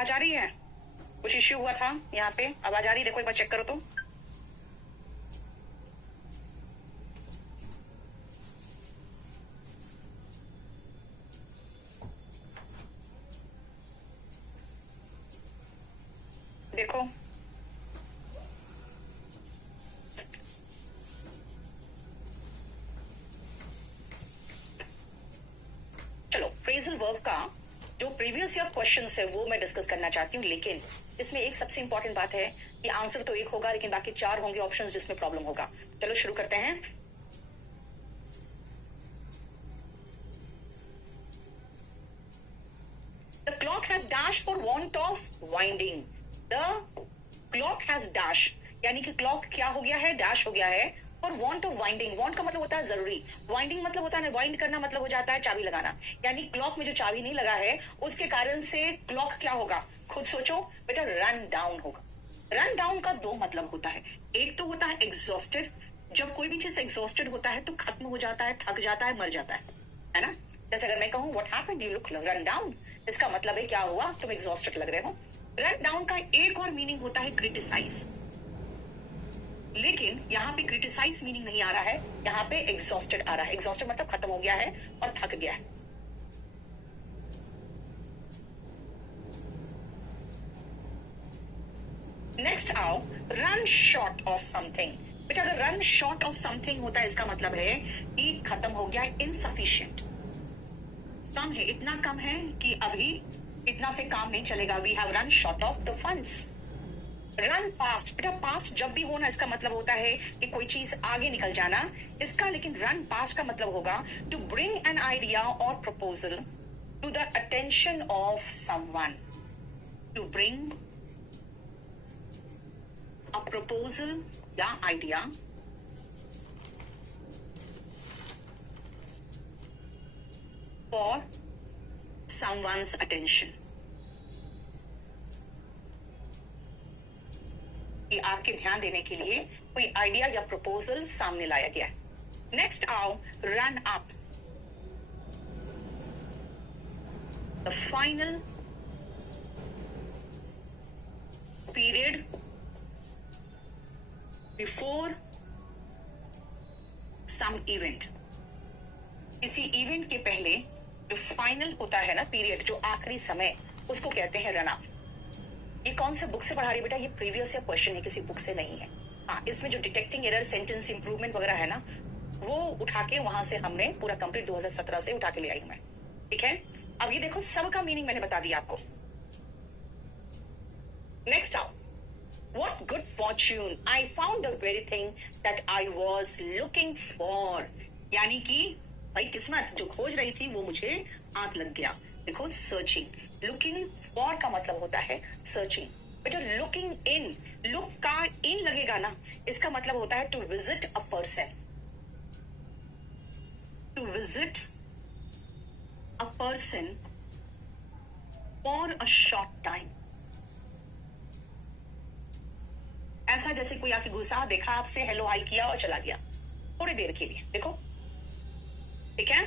आवाज आ रही है? कुछ इश्यू हुआ था यहाँ पे? आवाज आ रही? देखो एक बार चेक करो तो। देखो चलो, फ्रेजल वर्ब का जो प्रीवियस ईयर क्वेश्चन है वो मैं डिस्कस करना चाहती हूँ, लेकिन इसमें एक सबसे इंपॉर्टेंट बात है कि आंसर तो एक होगा लेकिन बाकी 4 होंगे ऑप्शंस जिसमें प्रॉब्लम होगा। चलो शुरू करते हैं। The clock has dash for want of winding. The clock has dash यानी कि क्लॉक क्या हो गया है? डैश हो गया है for want of winding. Want का मतलब होता है जरूरी, वाइंडिंग मतलब होता है वाइंड करना, मतलब हो जाता है चाबी लगाना। यानी क्लॉक में जो चाबी नहीं लगा है उसके कारण से क्लॉक क्या होगा? खुद सोचो बेटा, रन डाउन होगा। रन डाउन का 2 मतलब होता है। एक तो होता है एग्जॉस्टेड, जब कोई भी चीज एग्जॉस्टेड होता है तो खत्म हो जाता है, थक जाता है, मर जाता है ना? जैसे अगर मैं कहूं what happened, you look run down, इसका मतलब है क्या हुआ? तुम एग्जॉस्टेड लग रहे हो। रन डाउन का एक और मीनिंग होता है क्रिटिसाइज, लेकिन यहाँ पे क्रिटिसाइज मीनिंग नहीं आ रहा है, यहाँ पे एग्जॉस्टेड आ रहा है। एग्जॉस्टेड मतलब खत्म हो गया है और थक गया है। नेक्स्ट आओ, रन शॉर्ट ऑफ समथिंग। बेटा अगर रन शॉर्ट ऑफ समथिंग होता है इसका मतलब है कि खत्म हो गया है, इनसफिशिएंट, कम है, इतना कम है कि अभी इतना से काम नहीं चलेगा। We have run short of the funds. Run past, बेटा पास्ट जब भी हो ना इसका मतलब होता है कि कोई चीज आगे निकल जाना इसका, लेकिन रन पास्ट का मतलब होगा टू ब्रिंग एन आइडिया और proposal to the attention of someone. To bring a proposal या आइडिया फॉर समवन्स अटेंशन, कि आपके ध्यान देने के लिए कोई आइडिया या प्रपोजल सामने लाया गया है। नेक्स्ट आओ, run up, the final period before some event. किसी इवेंट के पहले जो फाइनल होता है ना पीरियड, जो आखिरी समय, उसको कहते हैं रन अप। ये कौन से बुक से पढ़ा रही बेटा? ये प्रीवियस ईयर क्वेश्चन है, किसी बुक से नहीं है। हाँ, इसमें जो डिटेक्टिंग एरर, सेंटेंस इंप्रूवमेंट वगैरह है ना, वो उठा के वहां से हमने पूरा कंप्लीट 2017 से उठा के ले आई हूं मैं। ठीक है, अब ये देखो सबका मीनिंग मैंने बता दिया आपको। नेक्स्ट आओ, what good Fortune I found the very thing that I was looking for. यानी कि भाई किस्मत जो खोज रही थी वो मुझे हाथ लग गया। देखो सर्चिंग, लुकिंग फॉर का मतलब होता है सर्चिंग। बेटा लुकिंग इन, लुक का इन लगेगा ना, इसका मतलब होता है to visit a person. To visit a person for a short time. ऐसा जैसे कोई आके घुसा, देखा आपसे, हेलो हाई किया और चला गया थोड़ी देर के लिए। देखो ठीक है,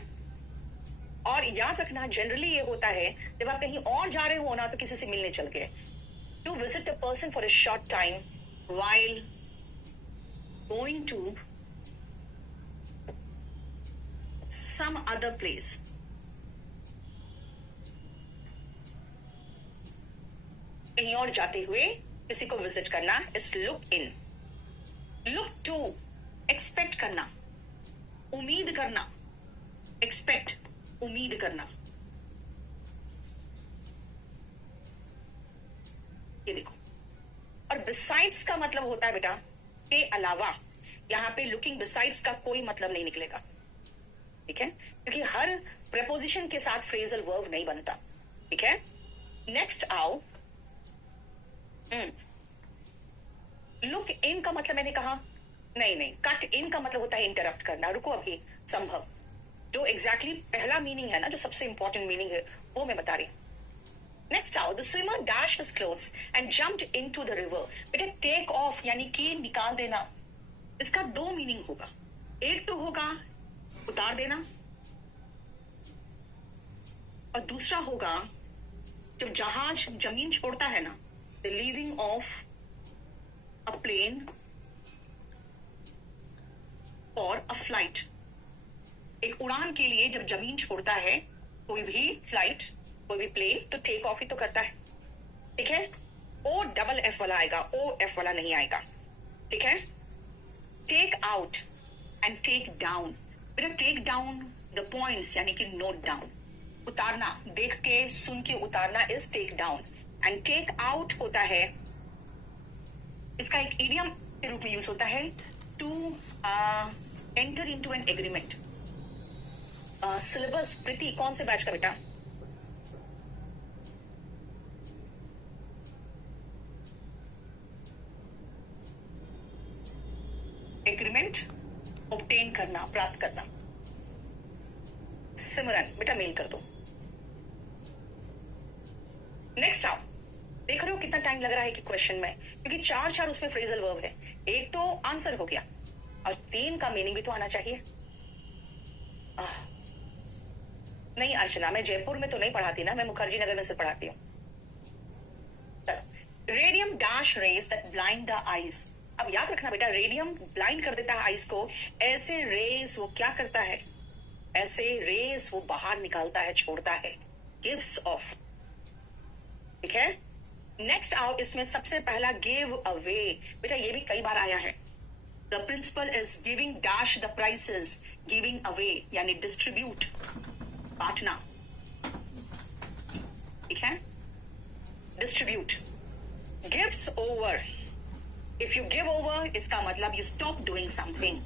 और याद रखना जनरली ये होता है जब आप कहीं और जा रहे हो ना तो किसी से मिलने चल गए। To visit a person for a short time while going to some other place. कहीं और जाते हुए किसी को विजिट करना is look in. Look to, expect करना, उम्मीद करना, एक्सपेक्ट उम्मीद करना। ये देखो, और बिसाइड्स का मतलब होता है बेटा के अलावा। यहां पे लुकिंग बिसाइड्स का कोई मतलब नहीं निकलेगा, ठीक है, क्योंकि हर प्रेपोजिशन के साथ फ्रेजल वर्ब नहीं बनता। ठीक है, नेक्स्ट आओ, लुक इन का मतलब मैंने कहा नहीं, कट इन का मतलब होता है इंटरप्ट करना। रुको अभी, संभव जो एग्जैक्टली पहला मीनिंग है ना, जो सबसे इंपॉर्टेंट मीनिंग है वो मैं बता रही हूं। नेक्स्ट आओ, the swimmer dash his clothes and jumped into the river. बेटा टेक ऑफ यानी कि निकाल देना, इसका 2 मीनिंग होगा। एक तो होगा उतार देना और दूसरा होगा जब जहाज जमीन छोड़ता है ना, the leaving of a plane और अ फ्लाइट, एक उड़ान के लिए जब जमीन छोड़ता है कोई भी फ्लाइट, कोई भी प्लेन, तो टेक ऑफ ही तो करता है, ठीक है। ओ डबल एफ वाला आएगा, ओ एफ वाला नहीं आएगा, ठीक है। Take out and take down, बेटा टेक डाउन द पॉइंट्स यानी कि नोट डाउन, उतारना, देख के सुन के उतारना is take down, and take out होता है, इसका एक इडियम के रूप में यूज होता है, to enter into an agreement. Syllabus Preeti कौन से बैच का बेटा? एग्रीमेंट ऑब्टेन करना, प्राप्त करना। सिमरन बेटा मेल कर दो। नेक्स्ट आओ, देख रहे हो कितना टाइम लग रहा है कि क्वेश्चन में, क्योंकि चार चार उसमें फ्रेजल वर्ब है, एक तो आंसर हो गया और तीन का मीनिंग भी तो आना चाहिए। नहीं अर्चना, मैं जयपुर में तो नहीं पढ़ाती ना, मैं मुखर्जी नगर में से पढ़ाती हूँ। Radium dash rays that blind the eyes, अब याद रखना बेटा, रेडियम ब्लाइंड कर देता है आईज को, ऐसे रेज वो क्या करता है, ऐसे रेज वो बाहर निकालता है, छोड़ता है, गिव्स ऑफ, ठीक है। नेक्स्ट आओ, इसमें सबसे पहला गिव अवे, बेटा ये भी कई बार आया है। The principal is giving dash the prizes, giving away यानी डिस्ट्रीब्यूट, बांटना, ठीक है, distribute. Gives over, if you give over इसका मतलब you stop doing something,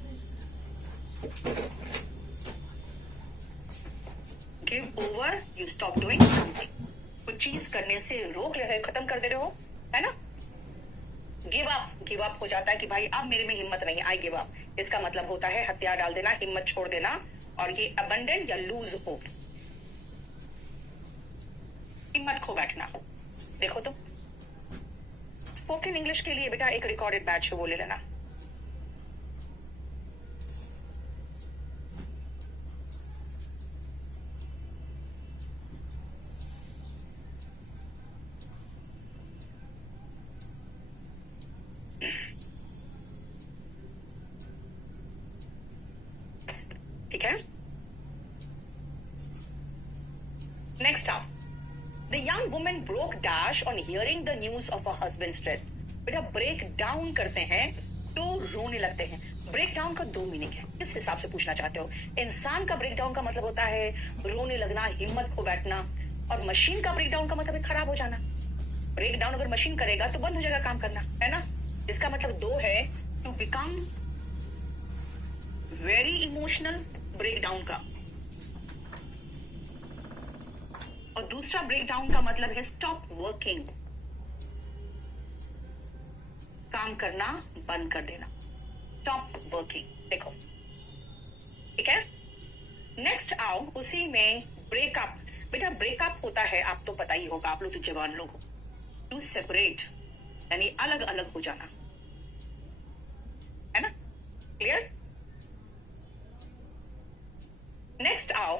give over you stop doing something, कुछ चीज करने से रोक ले रहे, खत्म कर दे रहे हो, है ना। गिव अप, गिव अप हो जाता है कि भाई अब मेरे में हिम्मत नहीं, आई गिव अप, इसका मतलब होता है हथियार डाल देना, हिम्मत छोड़ देना, और ये अबंडन या लूज होप, हिम्मत खो बैठना। देखो तो स्पोकन इंग्लिश के लिए बेटा एक रिकॉर्डेड बैच है, वो ले लेना। ठीक है, नेक्स्ट आप, the young women broke dash on hearing the news of a husband's death, बेटा ब्रेक डाउन करते हैं तो रोने लगते हैं। ब्रेक डाउन का दो मीनिंग है, किस हिसाब से पूछना चाहते हो? इंसान का ब्रेक डाउन का मतलब होता है रोने लगना, हिम्मत खो बैठना, और मशीन का ब्रेक डाउन का मतलब है खराब हो जाना। ब्रेक डाउन अगर मशीन करेगा तो बंद हो जाएगा काम करना, है ना। इसका मतलब दो है, to become very emotional, break down का, और दूसरा ब्रेक डाउन का मतलब है स्टॉप वर्किंग, काम करना बंद कर देना, स्टॉप वर्किंग। देखो ठीक है, नेक्स्ट आओ, उसी में ब्रेकअप, बेटा ब्रेकअप होता है, आप तो पता ही होगा, आप लोग तो जवान लोग हो, टू सेपरेट यानी अलग अलग हो जाना, है ना, क्लियर। नेक्स्ट आओ,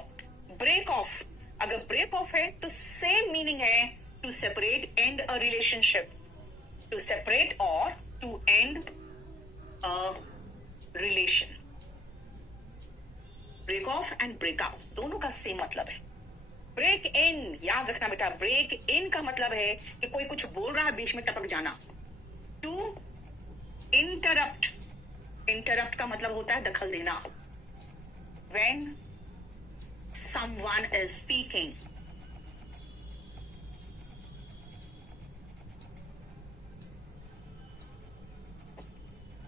ब्रेक ऑफ, अगर ब्रेक ऑफ है तो सेम मीनिंग है, to separate, end a relationship, to separate और to end a relation. Break off and break out दोनों का सेम मतलब है। ब्रेक इन, याद रखना बेटा, ब्रेक इन का मतलब है कि कोई कुछ बोल रहा है बीच में टपक जाना। टू इंटरप्ट, इंटरप्ट का मतलब होता है दखल देना, when someone is speaking।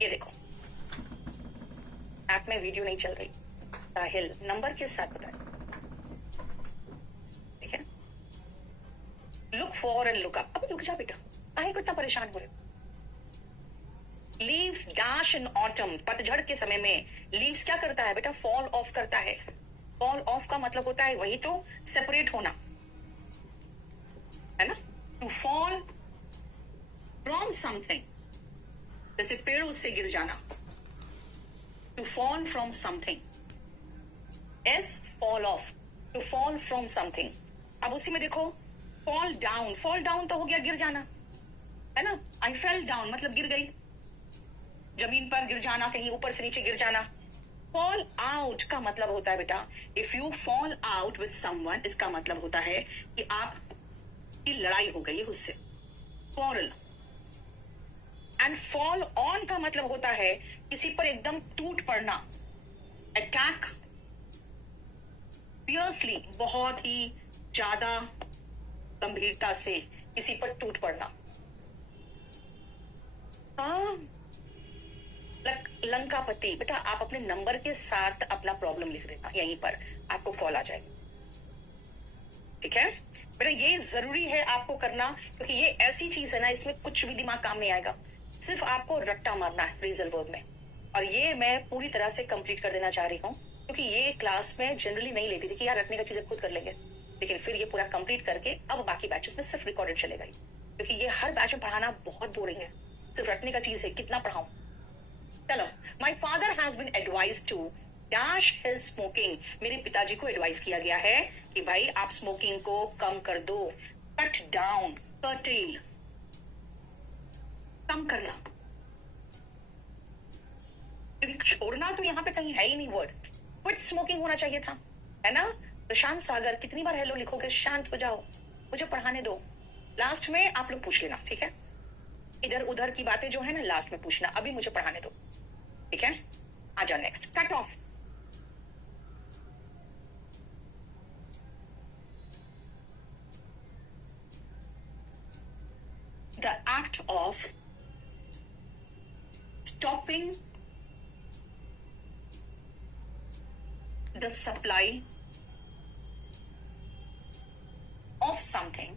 ये देखो ऐप में वीडियो नहीं चल रही, साहिल नंबर के साथ बताए, ठीक है। Look for and look up, अब लुक जा बेटा, काहे को इतना परेशान हो रहे हो। लीव्स डैश इन ऑटम, पतझड़ के समय में लीव्स क्या करता है बेटा, फॉल ऑफ करता है। फॉल ऑफ का मतलब होता है वही तो सेपरेट होना, है ना, टू फॉल फ्रॉम समथिंग, जैसे पेड़ों से गिर जाना, to fall from something, as fall off, to fall from something. अब उसी में देखो फॉल डाउन, फॉल डाउन तो हो गया गिर जाना, है ना। आई फेल डाउन मतलब गिर गई, जमीन पर गिर जाना, कहीं ऊपर से नीचे गिर जाना। फॉल आउट का मतलब होता है बेटा, if you fall out with someone, इसका मतलब होता है कि आपकी लड़ाई हो गई है उससे, क्वारल। एंड फॉल ऑन का मतलब होता है किसी पर एकदम टूट पड़ना, अटैक फियर्सली, बहुत ही ज्यादा गंभीरता से किसी पर टूट पड़ना। हाँ, लंकापति बेटा, आप अपने नंबर के साथ अपना प्रॉब्लम लिख देना, यहीं पर आपको कॉल आ जाएगी, ठीक है बेटा। ये जरूरी है आपको करना, क्योंकि ये ऐसी चीज है ना, इसमें कुछ भी दिमाग काम नहीं आएगा, सिर्फ आपको रट्टा मारना है फ्रेजल वर्ब में। और ये मैं पूरी तरह से कंप्लीट कर देना चाह रही हूँ, क्योंकि ये क्लास में जनरली नहीं लेती थी कि यार रटने का चीजें खुद कर लेंगे, लेकिन फिर ये पूरा कंप्लीट करके अब बाकी बैचेस में सिर्फ रिकॉर्डेड चलेगा, क्योंकि ये हर बैच में पढ़ाना बहुत बोरिंग है, सिर्फ रटने का चीज है, कितना पढ़ाऊं। चलो, my father has been advise to dash his smoking, मेरे पिताजी को एडवाइस किया गया है कि भाई आप स्मोकिंग को कम कर दो, कट डाउन, कर्टेल, कम करना, क्योंकि छोड़ना तो यहाँ पे कहीं है ही नहीं वर्ड, क्विट स्मोकिंग होना चाहिए था, है ना। प्रशांत सागर, कितनी बार हेलो लिखोगे, शांत हो जाओ, मुझे पढ़ाने दो। लास्ट में आप लोग पूछ लेना, ठीक है, इधर उधर की बातें जो है ना लास्ट में पूछना, अभी मुझे पढ़ाने दो, ठीक है। आ जाओ next, cut off. The act of stopping the supply of something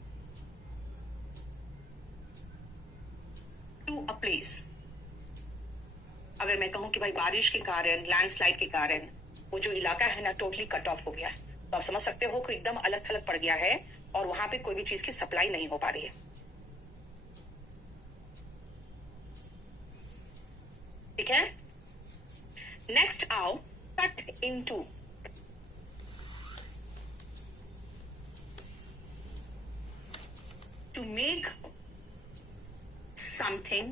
to a place। अगर मैं कहूं कि भाई बारिश के कारण, लैंडस्लाइड के कारण वो जो इलाका है ना टोटली कट ऑफ हो गया है, तो आप समझ सकते हो कि एकदम अलग थलग पड़ गया है और वहां पे कोई भी चीज की सप्लाई नहीं हो पा रही है, ठीक है। नेक्स्ट आओ, cut into, to make something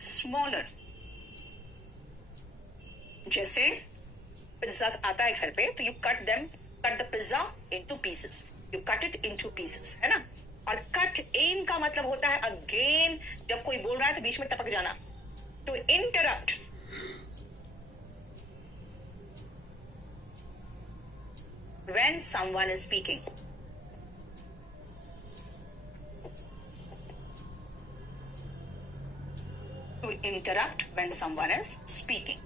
smaller। जैसे पिज्जा आता है घर पे, तो you cut the pizza into pieces, you cut it into pieces, है ना। और कट इन का मतलब होता है अगेन, जब कोई बोल रहा है तो बीच में टपक जाना, to interrupt, when someone is speaking। To interrupt when someone is speaking,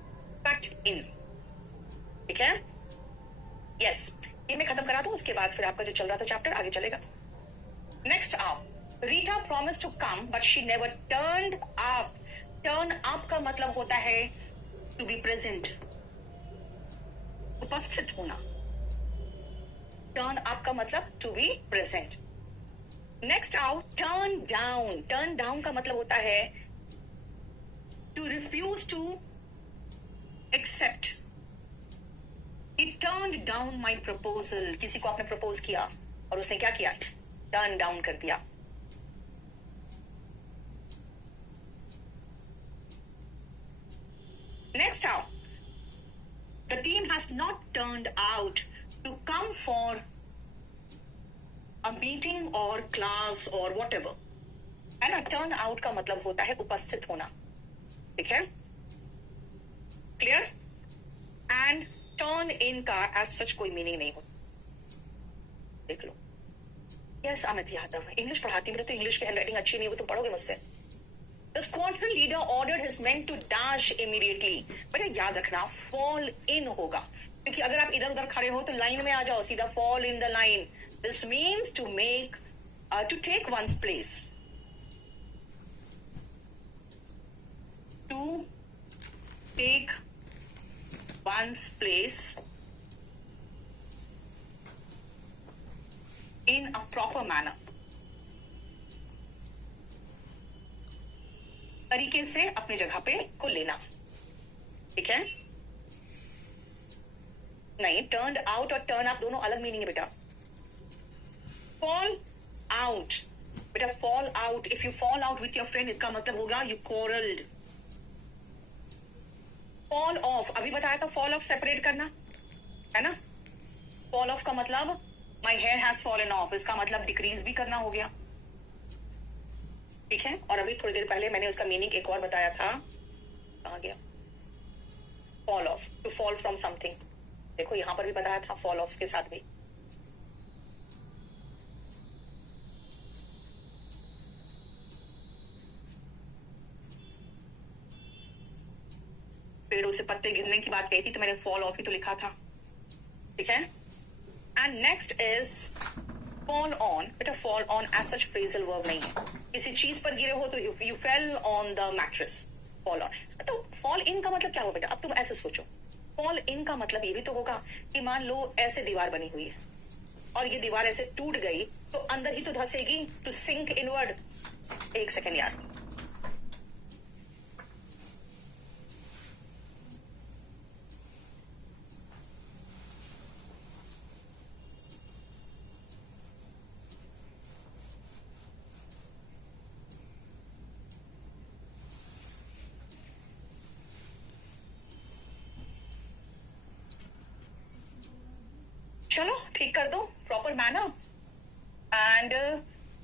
cut in, ठीक है। यस, ये मैं खत्म करा दूं, उसके बाद फिर आपका जो चल रहा था चैप्टर आगे चलेगा। नेक्स्ट आओ, Rita promise to come but she never turned up. Turn up का मतलब होता है टू बी प्रेजेंट, उपस्थित होना। टर्न अप का मतलब टू बी प्रेजेंट। नेक्स्ट आओ, टर्न डाउन। टर्न डाउन का मतलब होता है to refuse to accept. He turned down my proposal। किसी को आपने प्रपोज किया और उसने क्या किया, टर्न डाउन कर दिया। नेक्स्ट आओ, the team has not turned out to come for a meeting or class or whatever, है ना। टर्न आउट का मतलब होता है उपस्थित होना, ठीक है, क्लियर। एंड टर्न इन का एज सच कोई मीनिंग नहीं होता, देख लो। यस अमित यादव, इंग्लिश पढ़ाती, मेरे तो इंग्लिश की हैंडराइटिंग अच्छी नहीं, वो तुम पढ़ोगे मुझसे। The squadron leader ordered his men to dash immediately। बेटा याद रखना fall in होगा, क्योंकि अगर आप इधर उधर खड़े हो तो लाइन में आ जाओ सीधा, fall in the line। This means to make to take one's place, to take one's place in a proper manner, तरीके से अपनी जगह पे को लेना, ठीक है। नहीं, टर्न आउट और टर्न अप दोनों अलग मीनिंग है बेटा. फॉल आउट बेटा, fall out, if you fall out with your friend इसका मतलब होगा यू quarreled. फॉल ऑफ अभी बताया था, फॉल ऑफ सेपरेट करना है ना. फॉल ऑफ का मतलब my hair has fallen off, इसका मतलब डिक्रीज भी करना हो गया. ठीक है, और अभी थोड़ी देर पहले मैंने उसका मीनिंग एक और बताया था. कहां गया? Fall off, to fall from something. देखो यहां पर भी बताया था फॉल ऑफ के साथ भी. पेड़ों से पत्ते गिरने की बात कही थी तो मैंने फॉल ऑफ ही तो लिखा था. ठीक है. And next is fall on. बेटा fall on as such phrasal verb नहीं है. किसी चीज पर गिरे हो तो you fell on the mattress. Fall on. तो फॉल इन का मतलब क्या हो बेटा? अब तुम ऐसे सोचो. फॉल इन का मतलब ये भी तो होगा कि मान लो ऐसे दीवार बनी हुई है और ये दीवार ऐसे टूट गई तो अंदर ही तो धंसेगी, टू सिंक इनवर्ड. एक सेकेंड यार. चलो ठीक कर दो, proper manner. And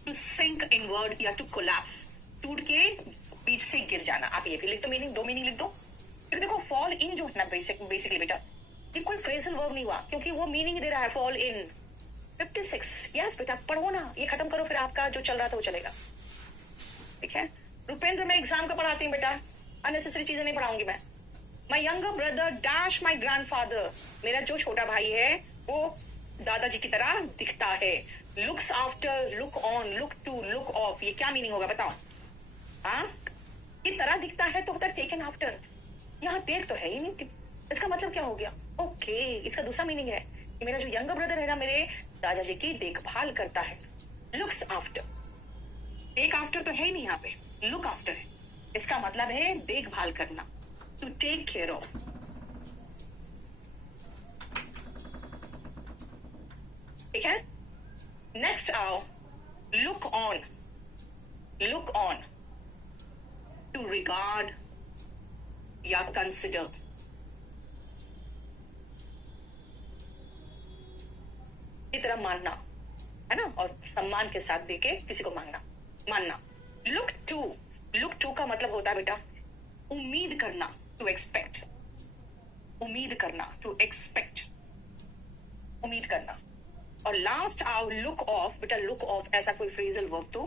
to sink inward या टू कोलैप्स, टूट के बीच से गिर जाना. आप ये भी लिख दो मीनिंग, दो मीनिंग लिख दो. फिर देखो फॉल इन जो है ना बेसिकली बेटा ये कोई फ्रेजल वर्ब नहीं हुआ क्योंकि वो मीनिंग दे रहा है फॉल इन. 56. यस बेटा पढ़ो ना, ये खत्म करो फिर आपका जो चल रहा था वो चलेगा. ठीक है. रुपेंद्र मैं एग्जाम का पढ़ाती हूँ बेटा, अननेसेसरी चीजें नहीं पढ़ाऊंगी मैं. My younger brother dash my grandfather, मेरा जो छोटा भाई है वो दादाजी की तरह दिखता है. Looks after, look on, look to, look off, ये क्या मीनिंग होगा बताओ? हाँ, ये तरह दिखता है तो होता है टेकन आफ्टर. यहाँ देख तो है ही नहीं, इसका मतलब क्या हो गया? ओके, इसका दूसरा मीनिंग है कि मेरा जो यंगर ब्रदर है ना मेरे दादाजी की देखभाल करता है. लुक्स आफ्टर, टेक आफ्टर तो है ही नहीं यहाँ पे, लुक आफ्टर है. इसका मतलब है देखभाल करना, टू टेक केयर ऑफ. ठीक है. नेक्स्ट आओ, look on. Look on, to regard या कंसिडर. की तरह मानना है ना, और सम्मान के साथ देके किसी को मानना, मानना. लुक टू, लुक टू का मतलब होता है बेटा उम्मीद करना, टू एक्सपेक्ट. उम्मीद करना, टू एक्सपेक्ट, उम्मीद करना. और लास्ट आओ लुक ऑफ. बेटा लुक ऑफ ऐसा कोई फ्रेजल वर्ब तो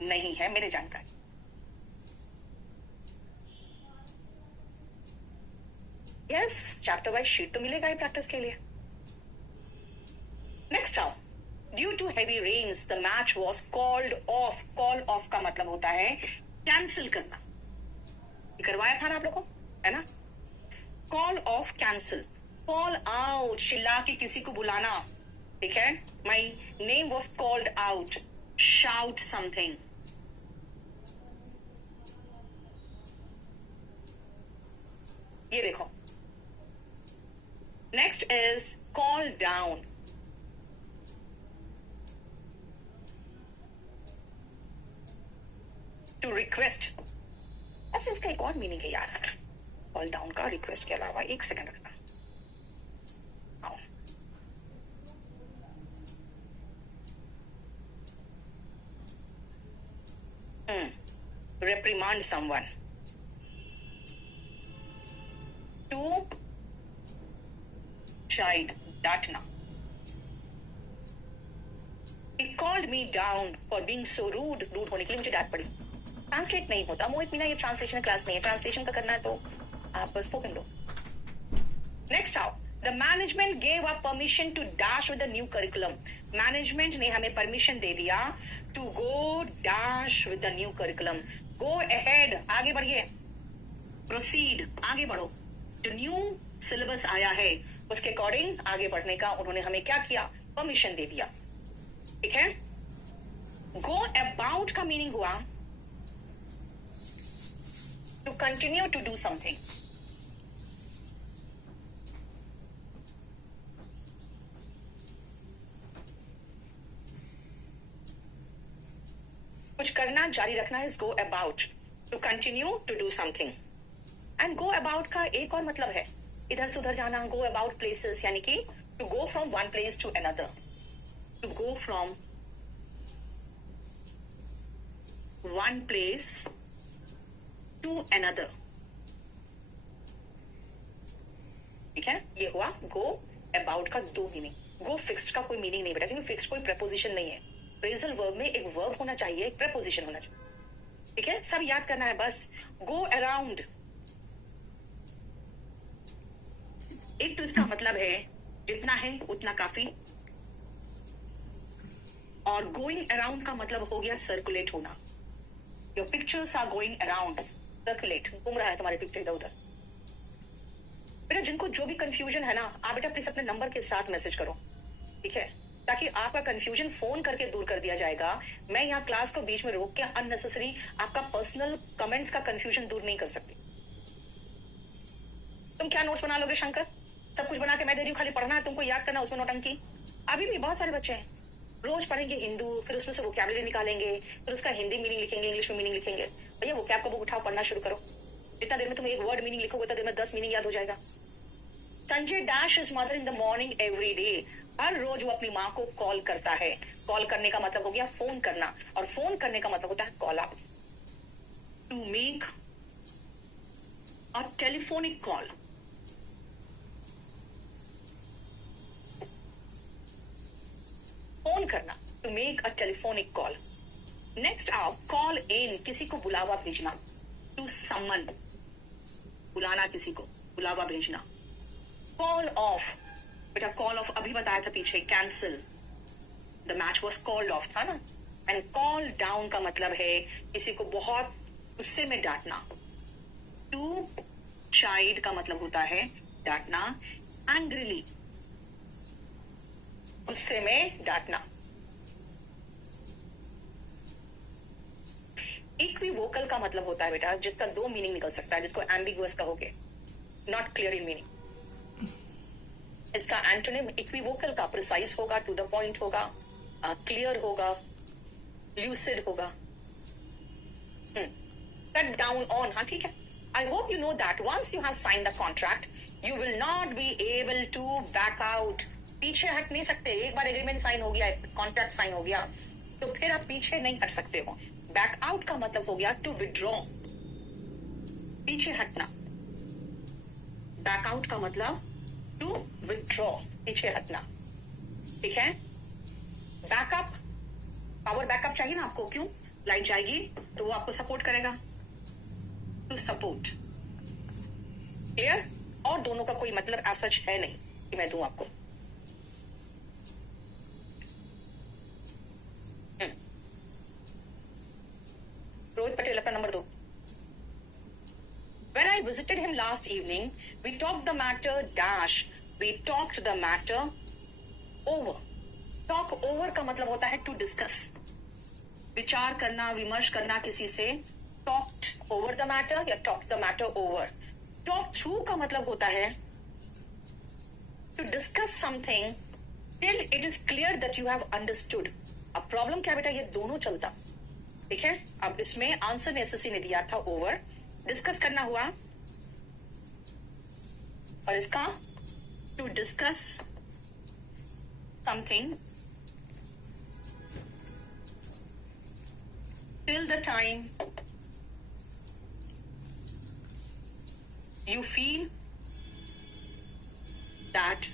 नहीं है मेरे जानकारी. यस, चैप्टर वाइज शीट तो मिलेगा ही प्रैक्टिस के लिए. नेक्स्ट आओ, due to heavy rains the match was called off. Call off का मतलब होता है कैंसिल करना. ये करवाया था ना आप लोगों को, है ना. Call off cancel. Call out, चिल्ला के किसी को बुलाना. ठीक है. My name was called out, shout something. ये देखो. Next is call down. To request. ऐसे इसका एक और मीनिंग है यार, कॉल डाउन का रिक्वेस्ट के अलावा. एक सेकंड रखना. reprimand someone, to chide, डांटना. He called me down for being so rude. Rude होने के लिए मुझे डांट पड़ी. ट्रांसलेट नहीं होता मोहित मीना, ये ट्रांसलेशन क्लास नहीं है. ट्रांसलेशन का करना है तो आप स्पोकन लो. नेक्स्ट आओ, the management gave a permission to dash with the new curriculum. Management ने हमें परमिशन दे दिया to go dash with the new curriculum. Go ahead, आगे बढ़िए. प्रोसीड, आगे बढ़ो. जो न्यू सिलेबस आया है उसके अकॉर्डिंग आगे बढ़ने का उन्होंने हमें क्या किया? परमिशन दे दिया. ठीक है. गो अबाउट का मीनिंग हुआ to continue to do something. कुछ करना जारी रखना is go about, to continue to do something. And go about का एक और मतलब है इधर से उधर जाना, गो अबाउट प्लेसेस, यानी कि to go from one place to another, to go from one place to another. ठीक है, ये हुआ गो अबाउट का दो मीनिंग। गो फिक्स्ड का कोई मीनिंग नहीं बेटा, क्योंकि फिक्स्ड कोई प्रपोजिशन नहीं है। फ्रेजल वर्ब में एक वर्ब होना चाहिए, एक प्रपोजिशन होना चाहिए। ठीक है, सब याद करना है बस। गो अराउंड, एक तो इसका मतलब है जितना है उतना काफी, और गोइंग अराउंड का मतलब हो गया सर्कुलेट होना। Your pictures are going around, circulate, घूम रहा है तुम्हारे पिक्चर इधर उधर। बेटा जिनको जो भी कंफ्यूजन है ना, आप बेटा प्लीज अपने नंबर के साथ मैसेज करो, ठीक है, ताकि आपका कंफ्यूजन फोन करके दूर कर दिया जाएगा। मैं यहाँ क्लास को बीच में रोक के अननेसेसरी आपका पर्सनल कमेंट्स का कंफ्यूजन दूर नहीं कर सकती। तुम क्या नोट्स बना लोगे शंकर? सब कुछ बना के मैं दे रही हूँ, खाली पढ़ना है तुमको, याद करना उसमें नौटंकी। अभी भी बहुत सारे बच्चे हैं रोज पढ़ेंगे हिंदू, फिर उसमें से वोकैबुलरी निकालेंगे, फिर उसका हिंदी मीनिंग लिखेंगे, इंग्लिश में मीनिंग लिखेंगे। भैया वोकैब का बुक उठाओ, पढ़ना शुरू करो। जितना देर में तुम एक वर्ड मीनिंग लिखोगे उतना देर में 10 मीनिंग याद हो जाएगा। Sanjay dash is mother in the morning every day, हर रोज वो अपनी माँ को कॉल करता है। कॉल करने का मतलब हो गया फोन करना, और फोन करने का मतलब होता है call up, to make a telephonic call. Phone करना, to make a telephonic call. Next आओ कॉल इन, किसी को बुलावा भेजना, टू समन, बुलाना किसी को, बुलावा भेजना। कॉल ऑफ, बेटा कॉल ऑफ अभी बताया था पीछे, cancel, the match was called of था ना। एंड कॉल डाउन का मतलब है किसी को बहुत गुस्से में डांटना, टू चाइड का मतलब होता है डांटना, एंग्रीली, गुस्से में डांटना। इक्विवोकल का मतलब होता है बेटा जिसका दो मीनिंग निकल सकता है, जिसको एम्बिगुअस कहोगे, नॉट क्लियर इन मीनिंग। इसका एंटोनिम इक्विवोकल का प्रिसाइज होगा, टू द पॉइंट होगा, क्लियर होगा, ल्यूसिड होगा। कट डाउन ऑन, हाँ ठीक है। I hope you know that once you have sign the contract you will not be able to back out. पीछे हट नहीं सकते, एक बार एग्रीमेंट साइन हो गया, कॉन्ट्रैक्ट साइन हो गया, तो फिर आप पीछे नहीं हट सकते हो। बैक आउट का मतलब हो गया टू विड्रॉ, पीछे हटना। बैक आउट का मतलब टू विड्रॉ, पीछे हटना, ठीक है। बैकअप, पावर बैकअप चाहिए ना आपको, क्यों? लाइट जाएगी तो वो आपको सपोर्ट करेगा, टू सपोर्ट। क्लियर? और दोनों का कोई मतलब ऐसा है नहीं कि मैं दूं आपको। रोहित पटेल अपना नंबर दो। When I visited him last evening, we talked the matter dash. We talked the matter over. Talk over का मतलब होता है to discuss. विचार करना, विमर्श करना किसी से, talked over the matter या talked the matter over. Talk through का मतलब होता है to discuss something till it is clear that you have understood. अब प्रॉब्लम क्या बेटा, ये दोनों चलता, ठीक है। अब इसमें आंसर ने एसएससी ने दिया था ओवर, डिस्कस करना हुआ, और इसका to discuss something till the time you feel that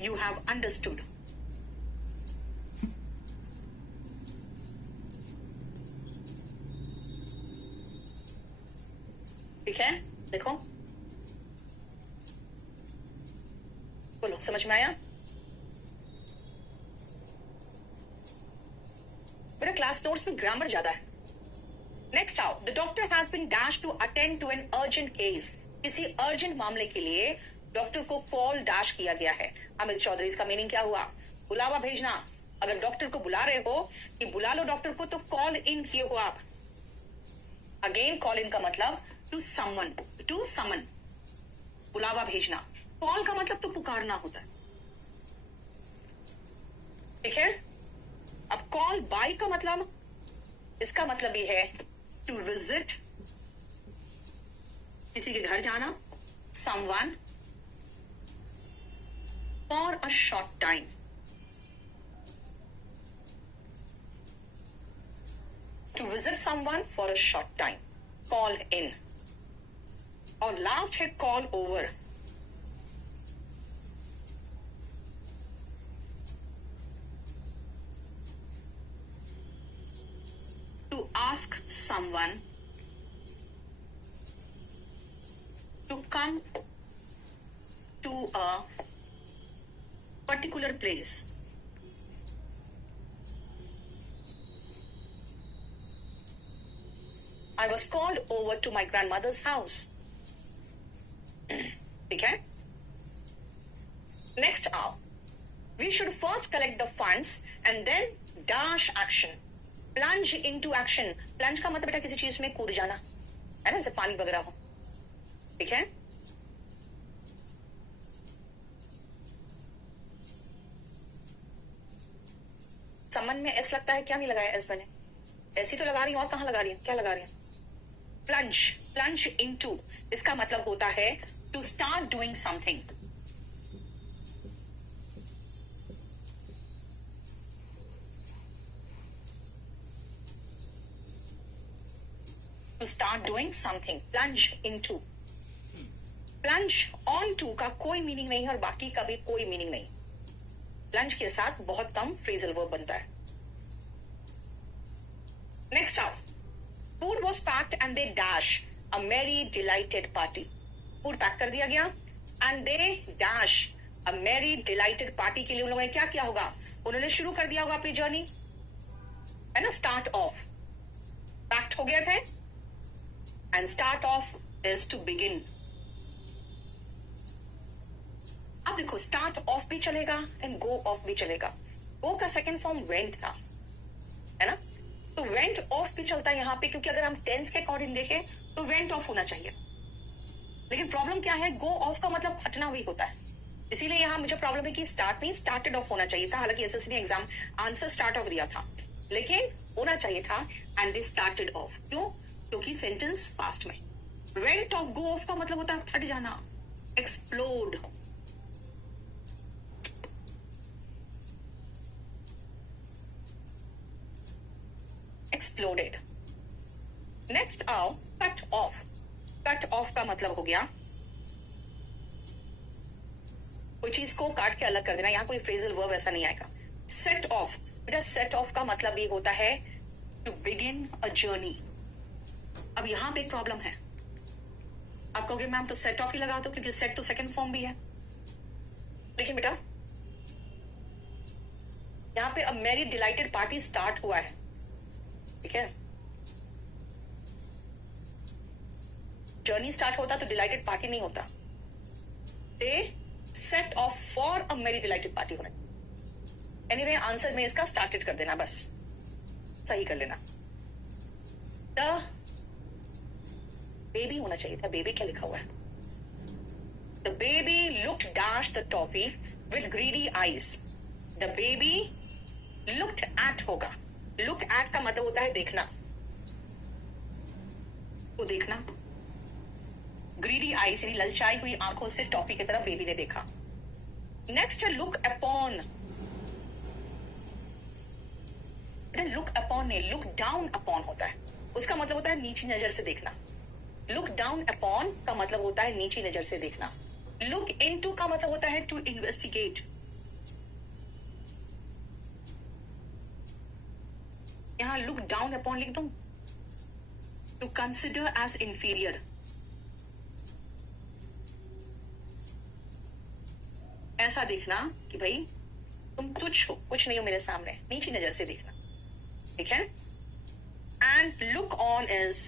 you have understood. ठीक है, देखो बोलो, समझ में आया? मेरा क्लास नोट्स में ग्रामर ज्यादा है। नेक्स्ट आओ, the doctor has been dash to attend to an urgent case. किसी अर्जेंट मामले के लिए डॉक्टर को कॉल डैश किया गया है। अमित चौधरी, इसका मीनिंग क्या हुआ? बुलावा भेजना। अगर डॉक्टर को बुला रहे हो कि बुला लो डॉक्टर को, तो कॉल इन किए हो आप। अगेन कॉल इन का मतलब टू समन, टू समन, बुलावा भेजना। कॉल का मतलब तो पुकारना होता है, ठीक है। अब कॉल बाय का मतलब, इसका मतलब ये है टू विजिट, किसी के घर जाना, someone for a short time, to visit someone for a short time, call in. और लास्ट है call over. To ask someone to come to a particular place. I was called over to my grandmother's house. ठीक है? Next up, we should first collect the funds and then dash action. Plunge into action. Plunge का मतलब बेटा किसी चीज में कूद जाना, है ना, जैसे पानी वगैरह हो। ठीक है? समन में एस लगता है, क्या नहीं लगाया एस मैंने? ऐसी तो लगा रही हूं, और कहां लगा रही हूं, क्या लगा रही हूं? प्लंज, प्लंज इनटू, इसका मतलब होता है to start doing something. To start doing something, plunge into. Plunge on to का कोई मीनिंग नहीं है और बाकी का भी कोई मीनिंग नहीं। प्लंज के साथ बहुत कम फ्रेजल वर्ब बनता है। Next out, food was packed and they dash a मेरी डिलाइटेड पार्टी। फूड पैक कर दिया गया एंड दे डैश अ मेरी डिलाइटेड पार्टी के लिए उन लोगों ने क्या किया होगा? उन्होंने शुरू कर दिया होगा अपनी जर्नी, है ना, स्टार्ट ऑफ। पैक्ड हो गए थे and start off is to begin. अब देखो, स्टार्ट ऑफ भी चलेगा एंड गो ऑफ भी चलेगा। गो का सेकेंड फॉर्म वेंट था, है ना, तो वेंट ऑफ भी चलता है यहाँ पे, क्योंकि अगर हम टेंस के अकॉर्डिंग देखें तो वेंट ऑफ होना चाहिए। लेकिन प्रॉब्लम क्या है, गो ऑफ का मतलब हटना भी होता है, इसीलिए यहाँ मुझे प्रॉब्लम है कि स्टार्ट नहीं, स्टार्टेड ऑफ होना चाहिए था। हालांकि एसएससी ने एग्जाम आंसर स्टार्ट ऑफ दिया था, लेकिन होना चाहिए था एंड दे स्टार्टेड ऑफ। क्यों? क्योंकि सेंटेंस पास्ट में। वेंट ऑफ, गो ऑफ का मतलब होता है फट जाना, एक्सप्लोड। एक्सप्लोडेड। नेक्स्ट आओ, कट ऑफ। कट ऑफ का मतलब हो गया कोई चीज को काट के अलग कर देना। यहां कोई फ्रेजल वर्ब ऐसा नहीं आएगा। सेट ऑफ, बेटा सेट ऑफ का मतलब ये होता है टू बिगिन अ जर्नी। अब यहां पे एक प्रॉब्लम है, आप कहोगे मैम तो सेट ऑफ ही लगा दो, क्योंकि सेट तो सेकंड फॉर्म भी है। लेकिन बेटा यहां पे अब मेरी डिलाइटेड पार्टी स्टार्ट हुआ है, ठीक है, जर्नी स्टार्ट होता तो डिलाइटेड पार्टी नहीं होता। दे सेट ऑफ फॉर अ मेरी डिलाइटेड पार्टी होना। एनीवे आंसर में इसका स्टार्टेड कर देना, बस सही कर लेना। द बेबी होना चाहिए था, बेबी क्या लिखा हुआ है? The baby looked dash the toffee with greedy eyes. The baby looked at होगा। लुक एट का मतलब होता है देखना, तो देखना। ग्रीडी आईज यानी ललचाई हुई आंखों से टॉफी की तरफ बेबी ने देखा। नेक्स्ट है लुक अपॉन। लुक अपॉन ने लुक डाउन अपॉन होता है, उसका मतलब होता है नीची नजर से देखना। लुक डाउन अपॉन का मतलब होता है नीची नजर से देखना। लुक इनटू का मतलब होता है टू इन्वेस्टिगेट। यहां लुक डाउन अपॉन लिख दूं, टू कंसिडर एज इंफीरियर। ऐसा देखना कि भाई तुम तुच्छ हो, कुछ नहीं हो मेरे सामने, नीची नजर से देखना, ठीक है। And look on is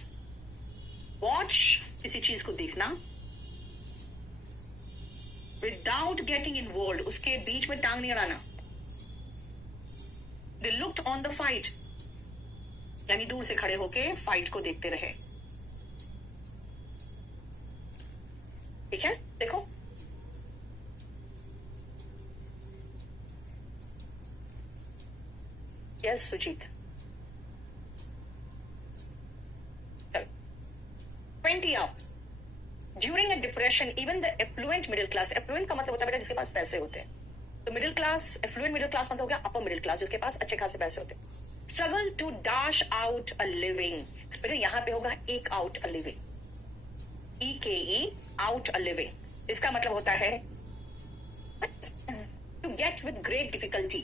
watch, किसी चीज को देखना विदाउट गेटिंग इन्वॉल्व, उसके बीच में टांग नहीं अड़ाना। They looked on the fight, यानी दूर से खड़े होके फाइट को देखते रहे, ठीक है। देखो यस सुजीत, चल 20 up. During a depression even the affluent middle class, affluent का मतलब होता है बेटा जिसके पास पैसे होते हैं, तो middle class, affluent middle class मतलब हो गया अपर मिडिल क्लास, जिसके पास अच्छे खासे पैसे होते हैं। Struggle to dash out a living, बेटा यहाँ पे होगा eke out a living, EKE out a living, इसका मतलब होता है to get with great difficulty.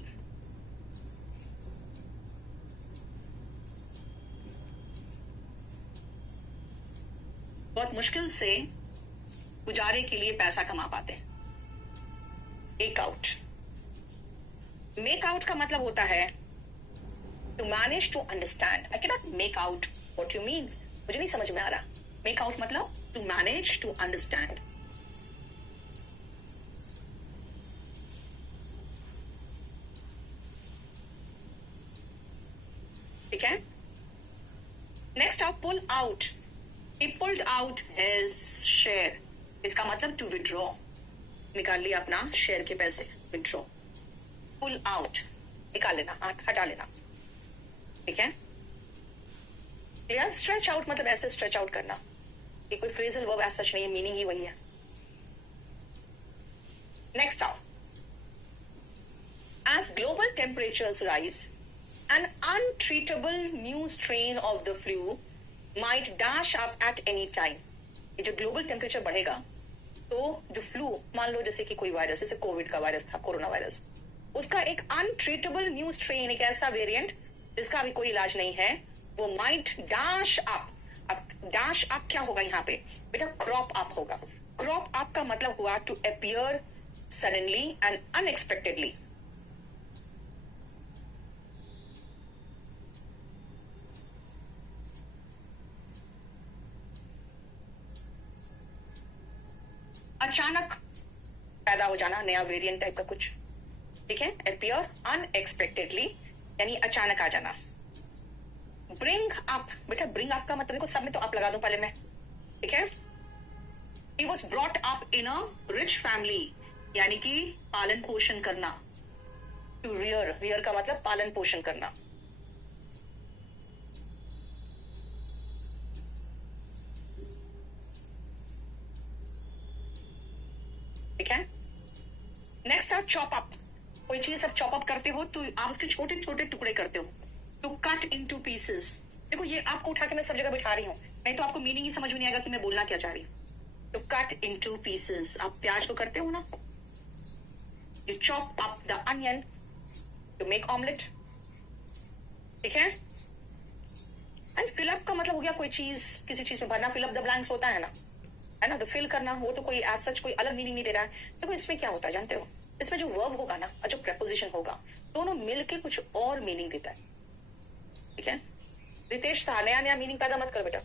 बहुत मुश्किल से गुजारे के लिए पैसा कमा पाते हैं। एक आउट, मेक आउट का मतलब होता है to manage to understand. I can not make out what you mean, मुझे नहीं समझ में आ रहा। मेक आउट मतलब टू मैनेज टू अंडरस्टैंड। ठीक है, नेक्स्ट आप pull out, he pulled out his share, इसका मतलब टू विड्रॉ, निकाल लिया अपना शेयर के पैसे, विड्रॉ। पुल आउट निकाल लेना, हटा लेना, ठीक है। क्लियर? स्ट्रेच आउट मतलब ऐसे स्ट्रेच आउट करना, ये कोई फ्रेजल वर्ब ऐसा सच नहीं है, मीनिंग ही वही है। नेक्स्ट आओ, as global temperatures rise, an untreatable new strain of the flu might dash up at any time। ये जो ग्लोबल टेम्परेचर बढ़ेगा तो जो फ्लू, मान लो जैसे कि कोई वायरस, जैसे कोविड का वायरस था, कोरोना वायरस, उसका एक अनट्रीटेबल न्यू स्ट्रेन, एक ऐसा वेरिएंट जिसका अभी कोई इलाज नहीं है, वो माइट डैश अप। अब डैश अप क्या होगा यहाँ पे बेटा? क्रॉप अप होगा। क्रॉप अप का मतलब हुआ to appear suddenly and unexpectedly. अचानक पैदा हो जाना, नया वेरिएंट टाइप का कुछ, ठीक है। अपीयर अनएक्सपेक्टेडली यानी अचानक आ जाना। ब्रिंग अप, बेटा ब्रिंग अप का मतलब देखो, सब में तो अप लगा दूं पहले मैं, ठीक है। He was brought up in a rich family, यानी कि पालन पोषण करना। टू रियर, रियर का मतलब पालन पोषण करना। ठीक है। नेक्स्ट आप चॉप अप, कोई चीज आप चॉप अप करते हो तो आप उसके छोटे छोटे टुकड़े करते हो, टू कट इनटू पीसेस। देखो ये आपको उठा के मैं सब जगह बिठा रही हूँ, नहीं तो आपको मीनिंग ही समझ में नहीं आएगा कि मैं बोलना क्या चाह रही हूँ। टू कट इनटू पीसेस, आप प्याज को करते हो ना, you chop up the onion to make omelette, ठीक है। एंड फिल अप का मतलब हो गया कोई चीज, किसी चीज में भरना, फिल अप द ब्लैंक्स होता है ना, तो फिल करना, वो तो कोई एज सच कोई अलग मीनिंग नहीं दे रहा है। देखो इसमें क्या होता है जानते हो, इसमें जो वर्ब होगा ना और जो प्रेपोजिशन होगा, दोनों मिलके कुछ और मीनिंग देता है, ठीक है। रितेश सा नया नया मीनिंग पैदा मत कर बेटा।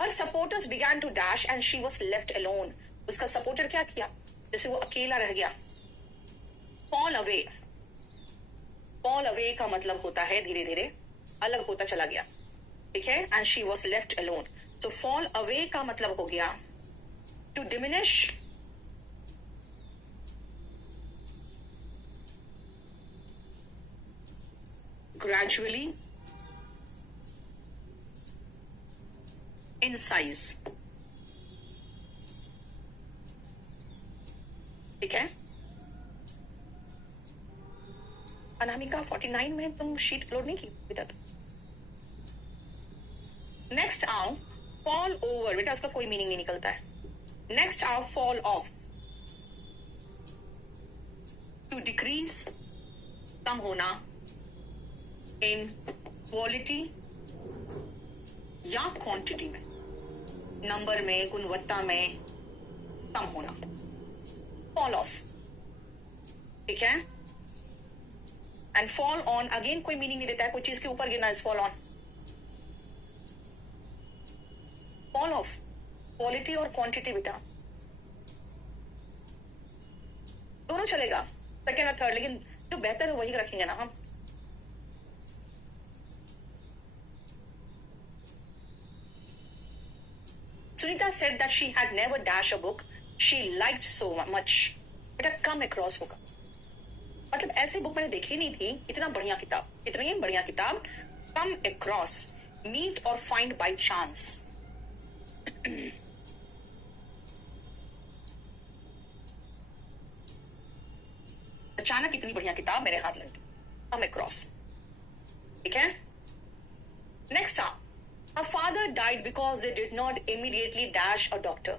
Her supporters began to dash and she was left alone, उसका सपोर्टर क्या किया, जैसे वो अकेला रह गया। फॉल अवे, फॉल अवे का मतलब होता है धीरे धीरे अलग होता चला गया, ठीक है। And she was left alone, तो फॉल अवे का मतलब हो गया to diminish, gradually in size, ठीक है। अनामिका 49 में तुम शीट अपलोड नहीं की अभी तक। नेक्स्ट आओ फॉल ओवर, बेटा उसका कोई मीनिंग नहीं निकलता है। नेक्स्ट आओ फॉल ऑफ, टू डिक्रीज कम होना, इन क्वालिटी या क्वांटिटी में, नंबर में, गुणवत्ता में कम होना, फॉल ऑफ, ठीक है। एंड फॉल ऑन अगेन कोई मीनिंग नहीं देता है, कोई चीज के ऊपर गिरना is fall on. Fall of quality और क्वांटिटी बेटा दोनों चलेगा, सेकेंड और थर्ड, लेकिन जो बेहतर है वही रखेंगे ना हम। Sunita said that she had never dashed a book she liked so much, बेटा कम अक्रॉस होगा, मतलब ऐसी बुक मैंने देखी नहीं थी, इतना बढ़िया किताब, इतनी बढ़िया किताब। कम अक्रॉस, मीट और फाइंड बाय चांस। अचानक इतनी बढ़िया किताब मेरे हाथ लगी, कम अक्रॉस। ठीक है, नेक्स्ट आप, Her father died because they did not immediately dash a doctor.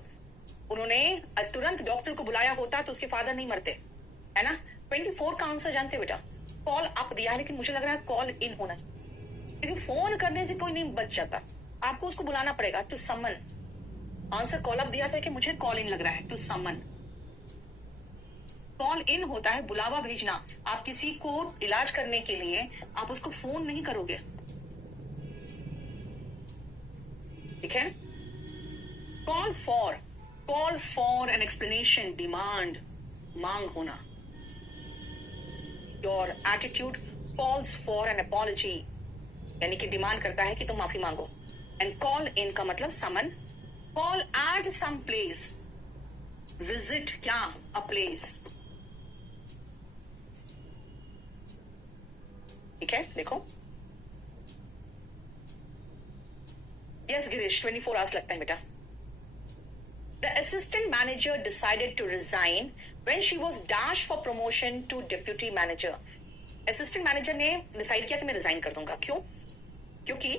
उन्होंने तुरंत डॉक्टर को बुलाया होता तो उसके फादर नहीं मरते, है ना। 24 का आंसर जानते बेटा, कॉल अप दिया है, लेकिन मुझे लग रहा है कॉल इन होना चाहिए, क्योंकि फोन करने से कोई नहीं बच जाता, आपको उसको बुलाना पड़ेगा, to summon. Answer call up दिया था कि मुझे कॉल इन लग रहा है, टू समन। कॉल इन होता है बुलावा भेजना। आप किसी को इलाज करने के लिए आप उसको फोन नहीं करोगे, ठीक है। Call for an explanation, demand, मांग होना। Your attitude calls for an apology, यानी कि डिमांड करता है कि तुम माफी मांगो। एंड कॉल इन का मतलब summon. Call at some place, visit क्या, अ प्लेस। ठीक है, देखो। यस गिरीश, 24 आवर्स लगता है बेटा। The assistant manager decided to resign when she was dashed for promotion to deputy manager. Assistant manager ने डिसाइड किया कि मैं रिजाइन कर दूंगा। क्यों? क्योंकि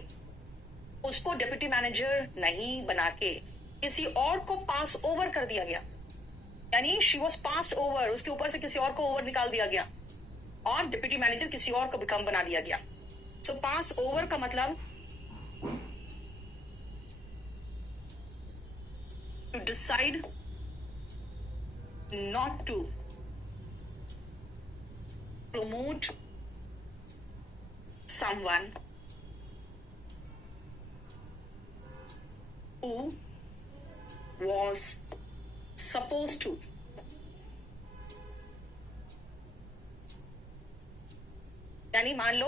उसको डेप्यूटी मैनेजर नहीं बना के किसी और को पास ओवर कर दिया गया, यानी शी वॉज पास्ड ओवर, उसके ऊपर से किसी और को ओवर निकाल दिया गया और डेप्यूटी मैनेजर किसी और को बिकम बना दिया गया। सो पास ओवर का मतलब to decide not to promote someone who was supposed to यानी मान लो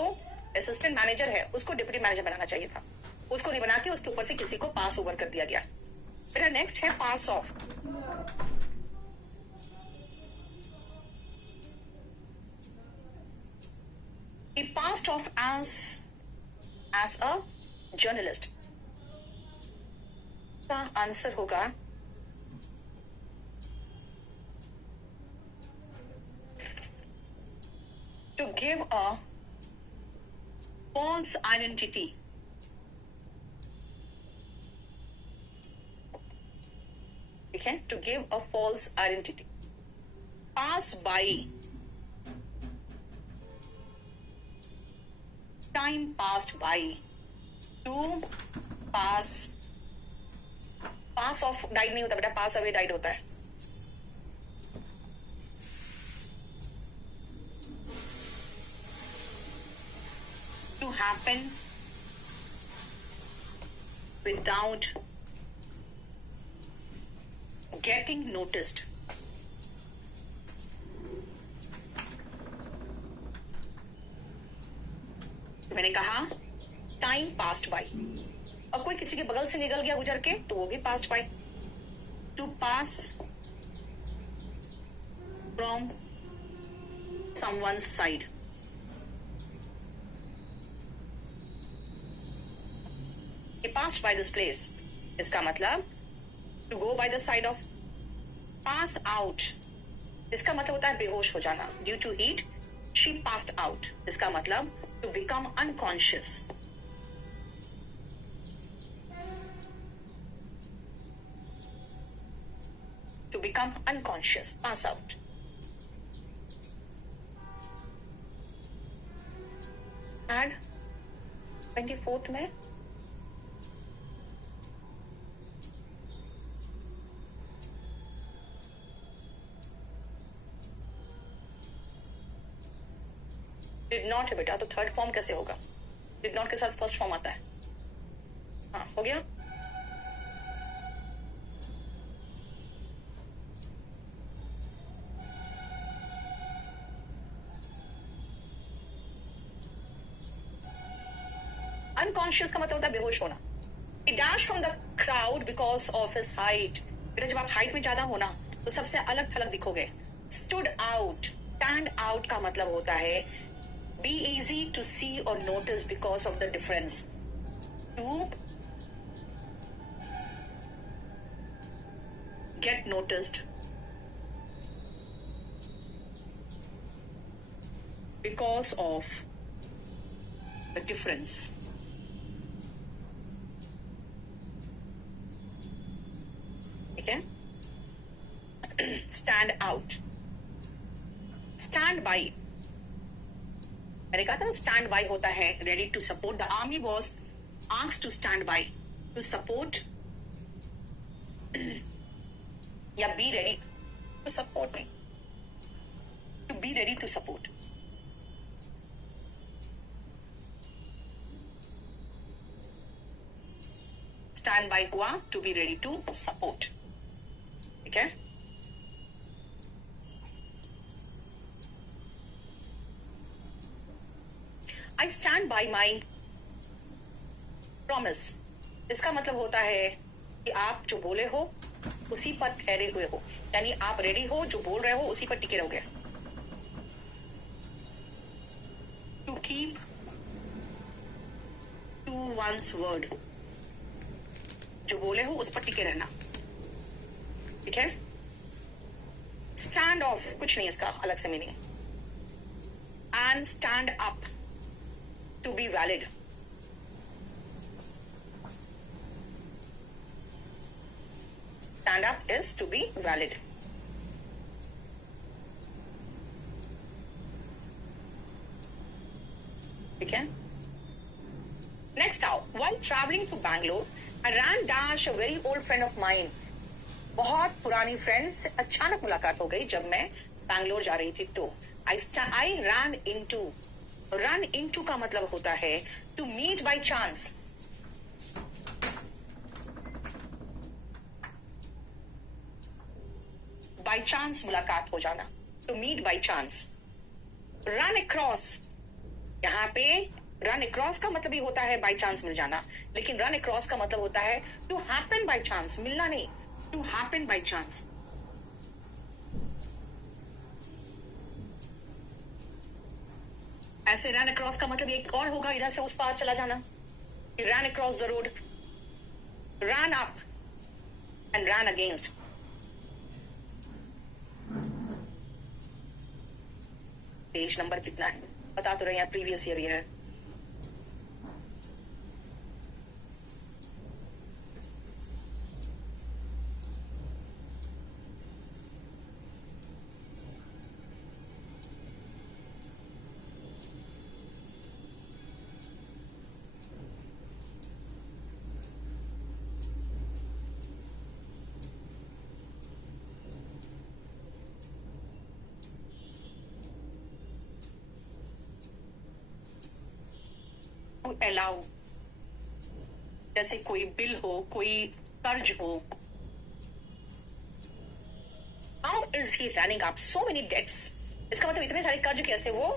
असिस्टेंट मैनेजर है, उसको डिप्टी मैनेजर बनाना चाहिए था, उसको नहीं बना के उसके ऊपर से किसी को पास ओवर कर दिया गया। फिर नेक्स्ट है pass off. He passed off as a journalist. का आंसर होगा to give a false identity. ठीक है, to give a false identity. Pass by, time passed by. To pass off died नहीं होता बेटा, pass away died होता है। To happen without getting noticed. मैंने कहा टाइम पास्ट बाय, और कोई किसी के बगल से निकल गया गुजर के तो वो भी passed by. To pass from someone side, he passed by this place, इसका मतलब to go by the side of। pass out, इसका मतलब होता है बेहोश हो जाना। due to heat she passed out, इसका मतलब to become unconscious। to become unconscious, pass out। and 24th में डिड नॉट है बेटा, तो थर्ड फॉर्म कैसे होगा? डिड नॉट के साथ फर्स्ट फॉर्म आता है। हाँ, हो गया। अनकॉन्शियस का मतलब होता है बेहोश होना। He dashed from the crowd because of his height। बेटा जब आप हाइट में ज्यादा होना तो सबसे अलग थलग दिखोगे। Stood out, स्टैंड आउट का मतलब होता है बी इजी टू सी और notice because of the difference, to get noticed because of the difference. ठीक है, stand out, stand by. मैंने कहा था ना stand by होता है ready to support. The army was asked to stand by to support या be ready to support me, to be ready to support. Stand by हुआ to be ready to support. ठीक है, I stand by my promise. इसका मतलब होता है कि आप जो बोले हो उसी पर ठहरे हुए हो, यानी आप रेडी हो, जो बोल रहे हो उसी पर टिके रहोगे. To keep to one's word, जो बोले हो उस पर टिके रहना. ठीक है, स्टैंड ऑफ कुछ नहीं इसका अलग से meaning. And stand up to be valid. Stand up is to be valid. ठीक है, नेक्स्ट आओ. while traveling to Bangalore, I ran dash a very old friend of mine. बहुत पुरानी फ्रेंड से अचानक मुलाकात हो गई जब मैं बैंगलोर जा रही थी. तो I ran into, run into का मतलब होता है to meet by chance. by chance मुलाकात हो जाना, to meet by chance. run across, यहाँ पे रन अक्रॉस का मतलब ही होता है बाई चांस मिल जाना, लेकिन रन अक्रॉस का मतलब होता है टू हैपन बाई चांस, मिलना नहीं, टू हैपन बाई चांस. ऐसे रन अक्रॉस का मतलब एक और होगा, इधर से उस पार चला जाना. Run across the road, run up and run against. Page number कितना है बता तो रहे हैं, प्रीवियस ईयर ये है. अलाउ, जैसे कोई बिल हो, कोई कर्ज हो. How is he running up so many debts. इसका मतलब इतने सारे कर्ज कैसे वो,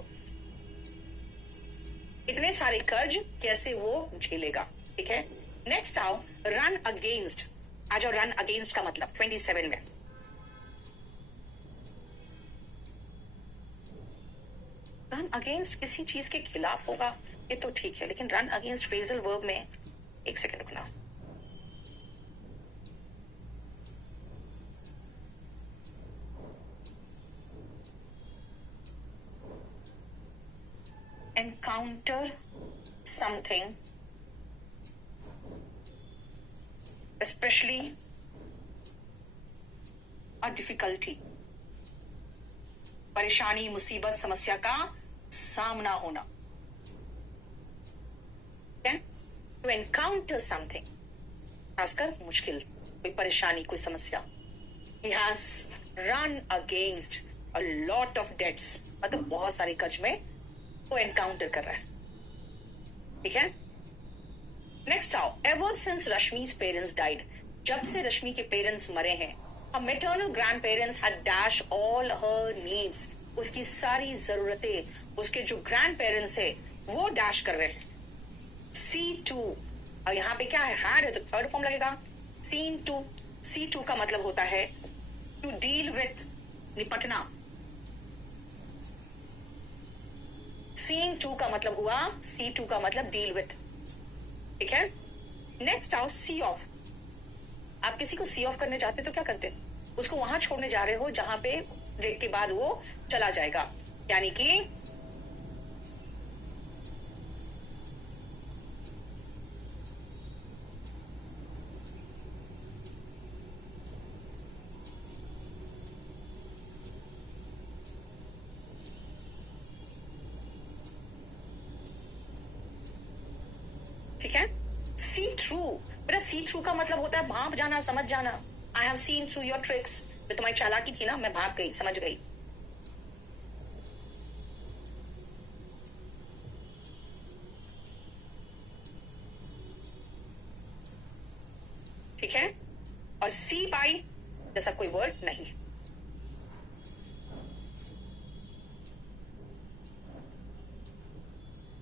इतने सारे कर्ज कैसे वो झेलेगा. ठीक है, नेक्स्ट आओ रन अगेंस्ट. आ जाओ रन अगेंस्ट का मतलब 27 में. रन अगेंस्ट किसी चीज के खिलाफ होगा ये तो ठीक है, लेकिन रन अगेंस्ट फ्रेजल वर्ब में, एक सेकंड रुकना. Encounter something especially a difficulty, परेशानी, मुसीबत, समस्या का सामना होना. टू एनकाउंटर समथिंग, खासकर मुश्किल, कोई परेशानी, कोई समस्या. He has run against a lot of debts, मतलब बहुत सारे कर्ज में वो एनकाउंटर कर रहा है. ठीक है, नेक्स्ट आओ. एवर सिंस रश्मि's पेरेंट्स डाइड, जब से रश्मि के पेरेंट्स मरे हैं, her maternal grandparents had dashed all her needs, उसकी सारी जरूरतें उसके जो ग्रैंड पेरेंट्स है वो डैश कर रहे हैं. C2, और यहाँ पे क्या है, हैड है तो थर्ड फॉर्म लगेगा. C2 का मतलब होता है टू डील विथ, निपटना. सीन टू का मतलब हुआ, सी टू का मतलब डील विथ, ठीक है। नेक्स्ट आओ सी ऑफ। आप किसी को सी ऑफ करने जाते तो क्या करते? उसको वहां छोड़ने जा रहे हो जहां पे ब्रेक के बाद वो चला जाएगा, यानी कि ठीक है। सी थ्रू, मेरा सी थ्रू का मतलब होता है भाप जाना, समझ जाना। I have seen through your tricks. जो तुम्हारी चालाकी थी ना, मैं भाप गई, समझ गई। ठीक है। और सी बाई जैसा कोई वर्ड नहीं है।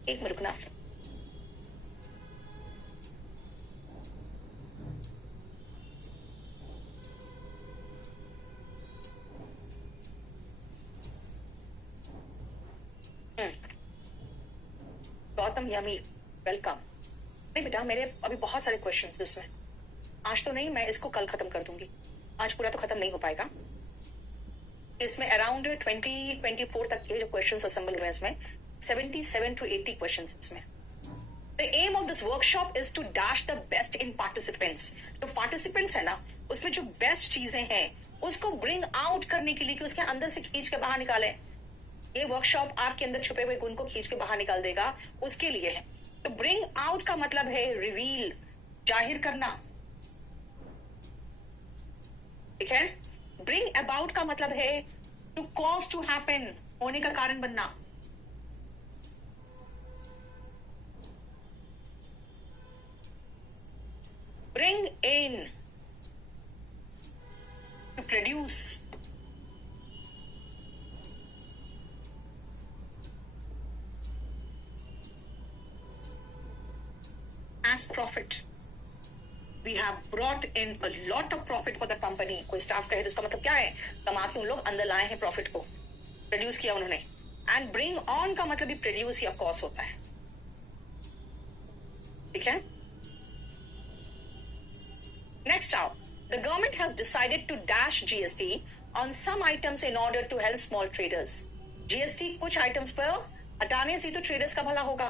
एक मिनट रुकना। Gautam yummy, welcome. नहीं बेटा, मेरे अभी बहुत सारे क्वेश्चंस इसमें, आज तो नहीं, मैं इसको कल खत्म कर दूंगी। आज पूरा तो खत्म नहीं हो पाएगा। इसमें अराउंड 2024 तक के जो क्वेश्चंस असेंबल हुए हैं, इसमें 77 to 80 क्वेश्चंस इसमें। The aim of this workshop is to dash the best in participants. तो पार्टिसिपेंट्स है ना, उसमें जो बेस्ट चीजें हैं उसको ब्रिंग आउट करने के लिए, कि उसके अंदर से खींच के बाहर निकालें। ये वर्कशॉप आपके अंदर छुपे हुए गुण को खींच के बाहर निकाल देगा, उसके लिए है। तो ब्रिंग आउट का मतलब है रिवील, जाहिर करना, ठीक है। ब्रिंग अबाउट का मतलब है टू कॉज टू हैपन, होने का कारण बनना। Bring in, to produce. As profit, we have brought in a lot of profit for the company. कोई स्टाफ कहे तो उसका मतलब क्या है? कमा के उन लोग अंदर लाए हैं प्रॉफिट को, प्रोड्यूस किया उन्होंने। एंड ब्रिंग ऑन का मतलब भी प्रोड्यूस या कॉज होता है, ठीक है। नेक्स्ट आओ, the government has decided to dash GST on some items in order to help small traders. GST कुछ आइटम्स पर हटाने से तो ट्रेडर्स का भला होगा,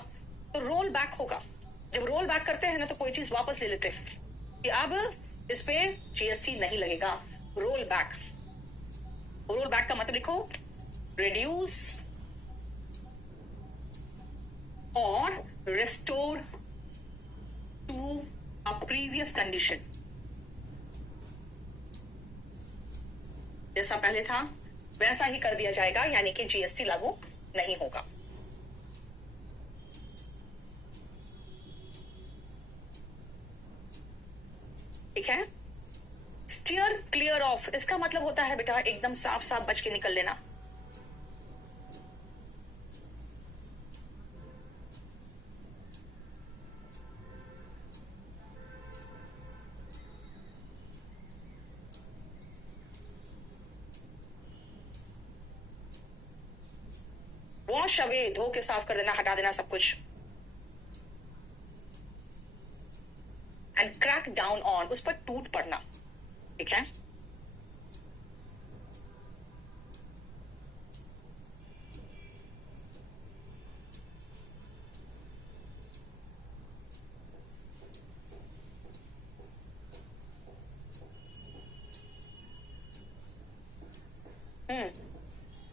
तो रोल बैक होगा। जब रोल बैक करते हैं ना, तो कोई चीज वापस ले लेते हैं कि अब इस पे जीएसटी नहीं लगेगा। रोल बैक, रोल बैक का मतलब लिखो, रिड्यूस और restore to a previous condition. जैसा पहले था वैसा ही कर दिया जाएगा, यानी कि जीएसटी लागू नहीं होगा। ठीक है। स्टीयर क्लियर ऑफ, इसका मतलब होता है बेटा एकदम साफ साफ बच के निकल लेना। वॉश अवे, धो के साफ कर देना, हटा देना सब कुछ। एंड क्रैक डाउन ऑन, उस पर टूट पड़ना, ठीक है।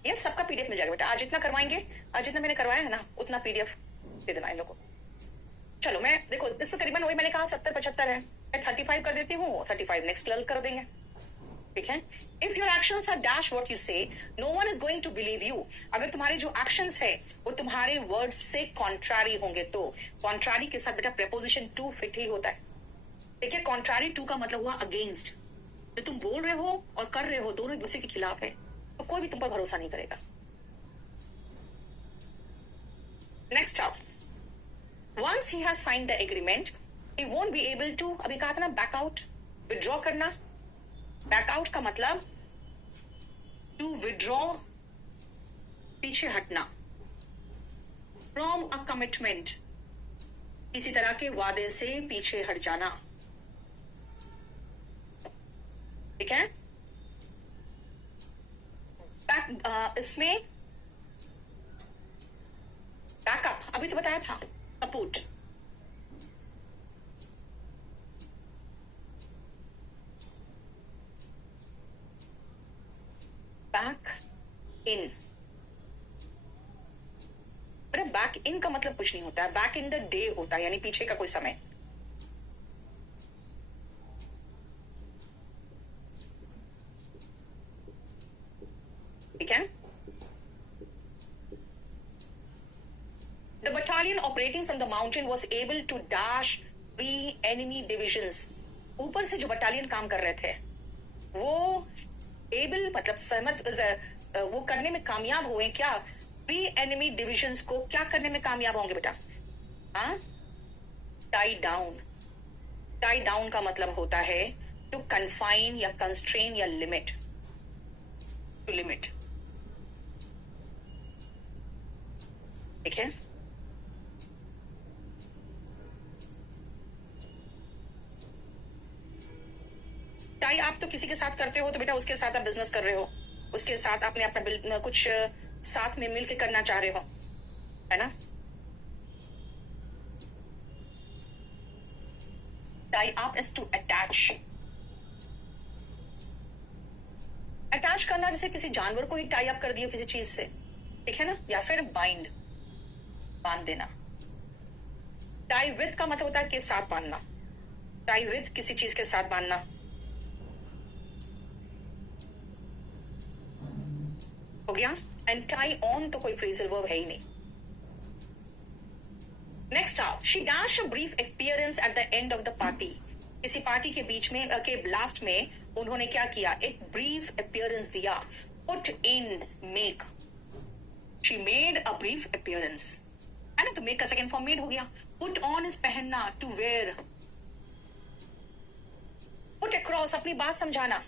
ये सबका पीडीएफ मिल जाएगा बेटा, आज जितना करवाएंगे, आज जितना मैंने करवाया है ना, उतना पीडीएफ दे देना इन लोगों को। चलो, मैं देखो इसमें करीबन वही मैंने कहा 70-75 है, मैं 35 कर देती हूँ, 35 नेक्स्ट लर्न कर देंगे, ठीक है। If your actions are dash what you say, no one is going to believe you. अगर तुम्हारे जो एक्शंस है वो तुम्हारे वर्ड्स से कॉन्ट्रारी होंगे, तो कॉन्ट्रारी के साथ बेटा प्रेपोजिशन टू फिट ही होता है, ठीक है। कॉन्ट्रारी टू का मतलब हुआ अगेंस्ट। जो तुम बोल रहे हो और कर रहे हो दोनों एक दूसरे के खिलाफ है, तो कोई भी तुम पर भरोसा नहीं करेगा। नेक्स्ट आओ, once he has signed the agreement, he won't be able to, अभी कहा था ना बैक आउट, विड्रॉ करना। बैक आउट का मतलब टू विड्रॉ, पीछे हटना। फ्रॉम अ कमिटमेंट, किसी तरह के वादे से पीछे हट जाना। ठीक है, इसमें बैकअप अभी तो बताया था, सपोर्ट। बैक इन, अरे बैक इन का मतलब कुछ नहीं होता है, बैक इन द डे होता है, यानी पीछे का कोई समय। ठीक है, the battalion operating from the mountain was able to dash 3 enemy divisions. ऊपर से जो बटालियन काम कर रहे थे वो एबल मतलब सहमत, वो करने में कामयाब हुए क्या, 3 एनिमी डिविजन्स को क्या करने में कामयाब होंगे बेटा, हाँ, टाई डाउन। टाई डाउन का मतलब होता है टू कन्फाइन या कंस्ट्रेन या लिमिट, टू लिमिट। ठीक है, टाई आप तो किसी के साथ करते हो तो बेटा उसके साथ आप बिजनेस कर रहे हो, उसके साथ आपने अपना कुछ साथ में मिलकर करना चाह रहे हो, है ना। Tie up is to attach. Attach करना जैसे किसी जानवर को ही टाई अप कर दिया किसी चीज से, ठीक है ना, या फिर बाइंड, बांध देना। टाई विद का मतलब होता है के साथ बांधना, टाई विद किसी चीज के साथ बांधना। हो गया। एंड टाई ऑन तो कोई फ्रेजल वर्ब है ही नहीं। नेक्स्ट आप, she dash a brief appearance at the end of the party. किसी पार्टी के बीच में के लास्ट में उन्होंने क्या किया, एक ब्रीफ अपीयरेंस दिया। Put in, make, she made a brief appearance, है ना, तो मेक का सेकंड फॉर्म मेड हो गया। पुट ऑन इज पहनना, टू वेयर। पुट अक्रॉस, अपनी बात समझाना,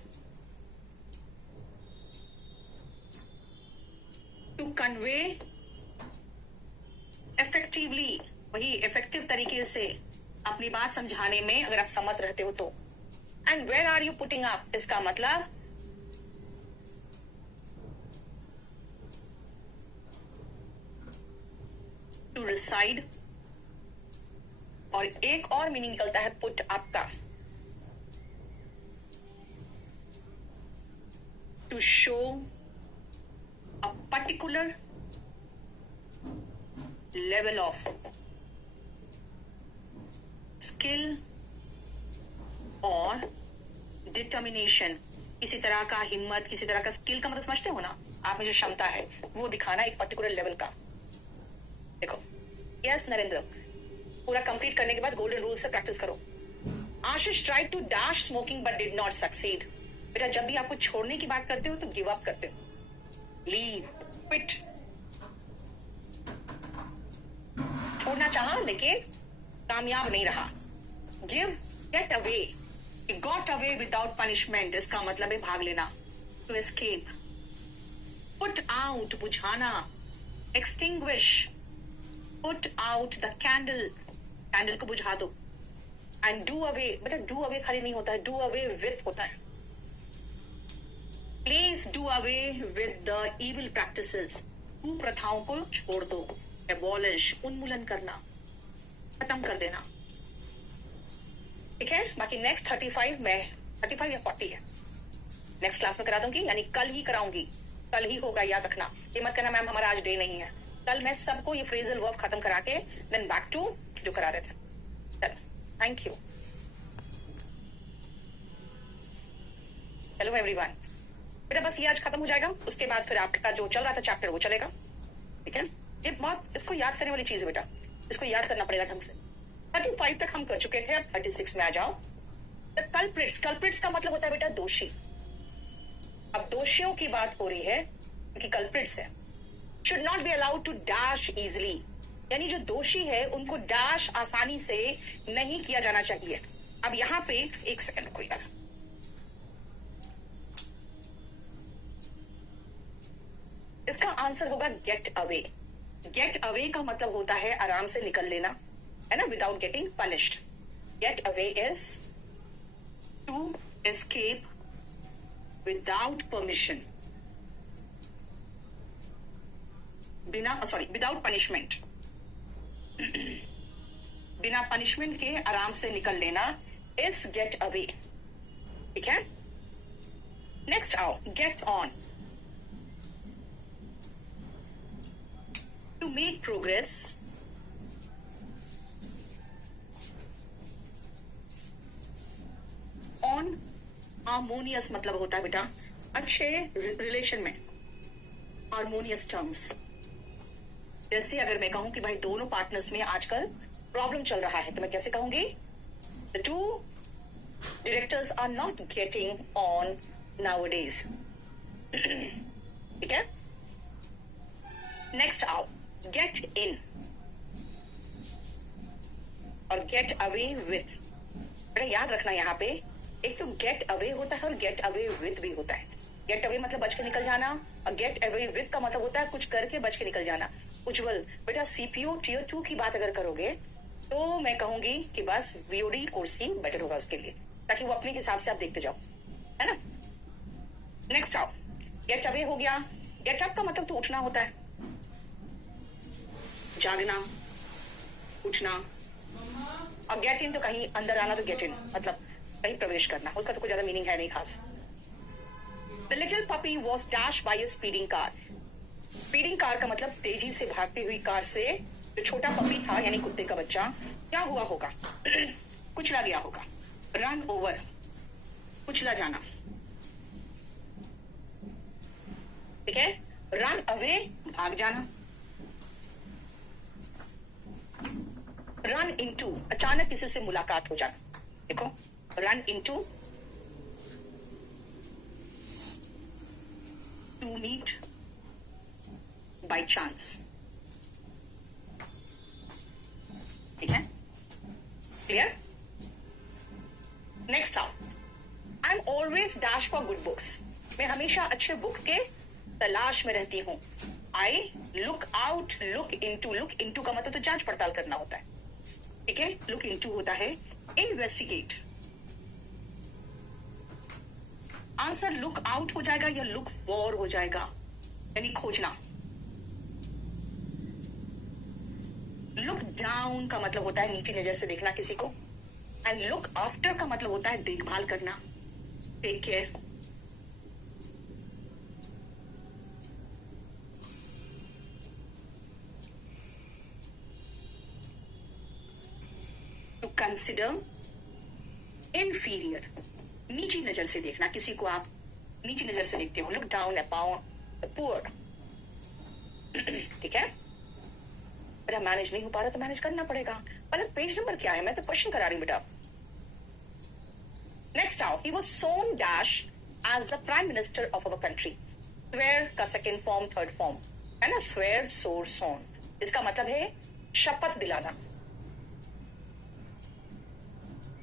टू कन्वे इफेक्टिवली, वही इफेक्टिव तरीके से अपनी बात समझाने में अगर आप समर्थ रहते हो तो। And where are you putting up, इसका मतलब टू रिसाइड, और एक और मीनिंग निकलता है पुट अप का, to show a particular level of skill और डिटर्मिनेशन, किसी तरह का हिम्मत, किसी तरह का स्किल का मतलब समझते हो ना, आप में जो क्षमता है वो दिखाना एक पर्टिकुलर लेवल का। देखो, यस नरेंद्र, पूरा कंप्लीट करने के बाद गोल्डन रूल से प्रैक्टिस करो। Ashish tried to dash smoking but did not succeed. बेटा जब भी आपको छोड़ने की बात करते हो तो गिव अप करते हो, लीव, क्विट। छोड़ना चाहा लेकिन कामयाब नहीं रहा। Give, get away, got away without punishment, इसका मतलब है भाग लेना, टू एस्केप। पुट आउट, बुझाना, extinguish, put out the candle, candle को बुझा दो। एंड डू अवे, बेटा डू अवे खाली नहीं होता है, डू अवे विथ होता है। Please do away with the evil practices, कुप्रथाओं को छोड़ दो। एबॉलिश, उन्मूलन करना, खत्म कर देना। ठीक है, बाकी नेक्स्ट 35 में 35 या 40 है, नेक्स्ट क्लास में करा दूंगी, यानी कल ही कराऊंगी, कल ही होगा, याद रखना। ये मत करना मैम हमारा आज डे नहीं है, कल मैं सबको ये फ्रेजल वर्ब खत्म करा के देन बैक टू जो करा रहे थे। चलो, थैंक यू। हेलो एवरीवन, बेटा बस ये आज खत्म हो जाएगा, उसके बाद फिर आपका जो चल रहा था चैप्टर वो चलेगा। ठीक है, ये बहुत इसको याद करने वाली चीज है बेटा, इसको याद करना पड़ेगा ढंग से। 35 तक हम कर चुके थे, अब 36 में आ जाओ। कल्प्रिट्स, कल्प्रिट्स का मतलब होता है बेटा दोषी। अब दोषियों की बात हो रही है क्योंकि कल्प्रिट्स है। Should not be allowed to dash easily, यानी जो दोषी है उनको डैश आसानी से नहीं किया जाना चाहिए। अब यहां पे एक सेकंड कोई यार, इसका आंसर होगा गेट अवे। गेट अवे का मतलब होता है आराम से निकल लेना, है ना, without getting punished. Get away is to escape without permission, without punishment. बिना पनिशमेंट के आराम से निकल लेना इज गेट अवे. ठीक है. नेक्स्ट आओ, get on. To make progress, on harmonious मतलब होता है बेटा अच्छे रिलेशन में, हार्मोनियस टर्म्स. जैसे अगर मैं कहूं कि भाई दोनों पार्टनर्स में आजकल प्रॉब्लम चल रहा है तो मैं कैसे कहूंगी, the two directors are not getting on nowadays. ठीक है. नेक्स्ट आओ, गेट इन और गेट अवे विथ. याद रखना यहाँ पे एक तो गेट अवे होता है और गेट अवे विथ भी होता है. गेट अवे मतलब बच के निकल जाना और गेट अवे विथ का मतलब होता है कुछ करके बच के निकल जाना. उज्जवल बेटा सीपीओ टीयर 2 की बात अगर करोगे तो मैं कहूंगी कि बस वीओडी कोर्स ही बेटर होगा उसके लिए, ताकि वो अपने हिसाब से आप देखते जाओ, है ना. नेक्स्ट आओ, गेट अवे हो गया. गेट अप का मतलब तो उठना होता है, जागना, उठना. और गेट इन तो कहीं अंदर आना, तो गेट इन मतलब कहीं प्रवेश करना. उसका तो कोई ज्यादा मीनिंग है नहीं खास. The little puppy was dash by a speeding car. Speeding car का मतलब तेजी से भागती हुई कार से जो छोटा पपी था यानी कुत्ते का बच्चा क्या हुआ होगा, कुचला गया होगा. रन ओवर, कुचला जाना. ठीक है. रन अवे, भाग जाना. रन इनटू, अचानक किसी से मुलाकात हो जाना. देखो, run into, to meet by chance. ठीक है. क्लियर. नेक्स्ट आओ, I am always dash for good books. मैं हमेशा अच्छे बुक के तलाश में रहती हूं. I look out, look into. Look into का मतलब तो जांच पड़ताल करना होता है. ठीक है. लुक इनटू होता है इन्वेस्टिगेट. आंसर लुक आउट हो जाएगा या लुक फॉर हो जाएगा, यानी खोजना. लुक डाउन का मतलब होता है नीचे नजर से देखना किसी को. एंड लुक आफ्टर का मतलब होता है देखभाल करना, take care. To consider inferior, नीची नजर से देखना किसी को, आप नीची नजर से देखते हो. Look down upon the poor. ठीक है. मेरा मैनेज नहीं हो पा रहा तो मैनेज करना पड़ेगा. मतलब पेज नंबर क्या है, मैं तो क्वेश्चन करा रही हूं बेटा. नेक्स्ट आओ, he was sworn dash as the prime minister of our country. Swear का सेकेंड फॉर्म थर्ड फॉर्म है ना, स्वेयर सोर सोन. इसका मतलब है शपथ दिलाना.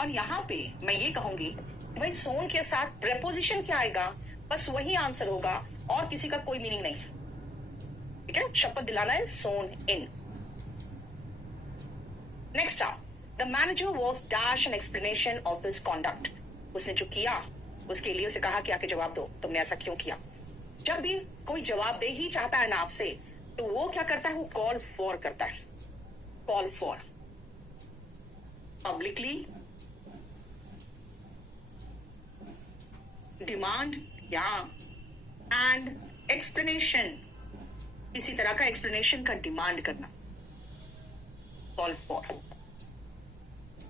और यहां पे मैं ये कहूंगी भाई सोन के साथ प्रेपोजिशन क्या आएगा, बस वही आंसर होगा और किसी का कोई मीनिंग नहीं है. ठीक है. शपथ दिलाना है सोन इन. नेक्स्ट आओ, the manager was dash an explanation of his conduct. उसने जो किया उसके लिए उसे कहा कि आके जवाब दो, तुमने ऐसा क्यों किया. जब भी कोई जवाब दे ही चाहता है ना आपसे तो वो क्या करता है, वो कॉल फॉर करता है. कॉल फॉर पब्लिकली, डिमांड या एंड एक्सप्लेनेशन, किसी तरह का एक्सप्लेनेशन का डिमांड करना. Call for.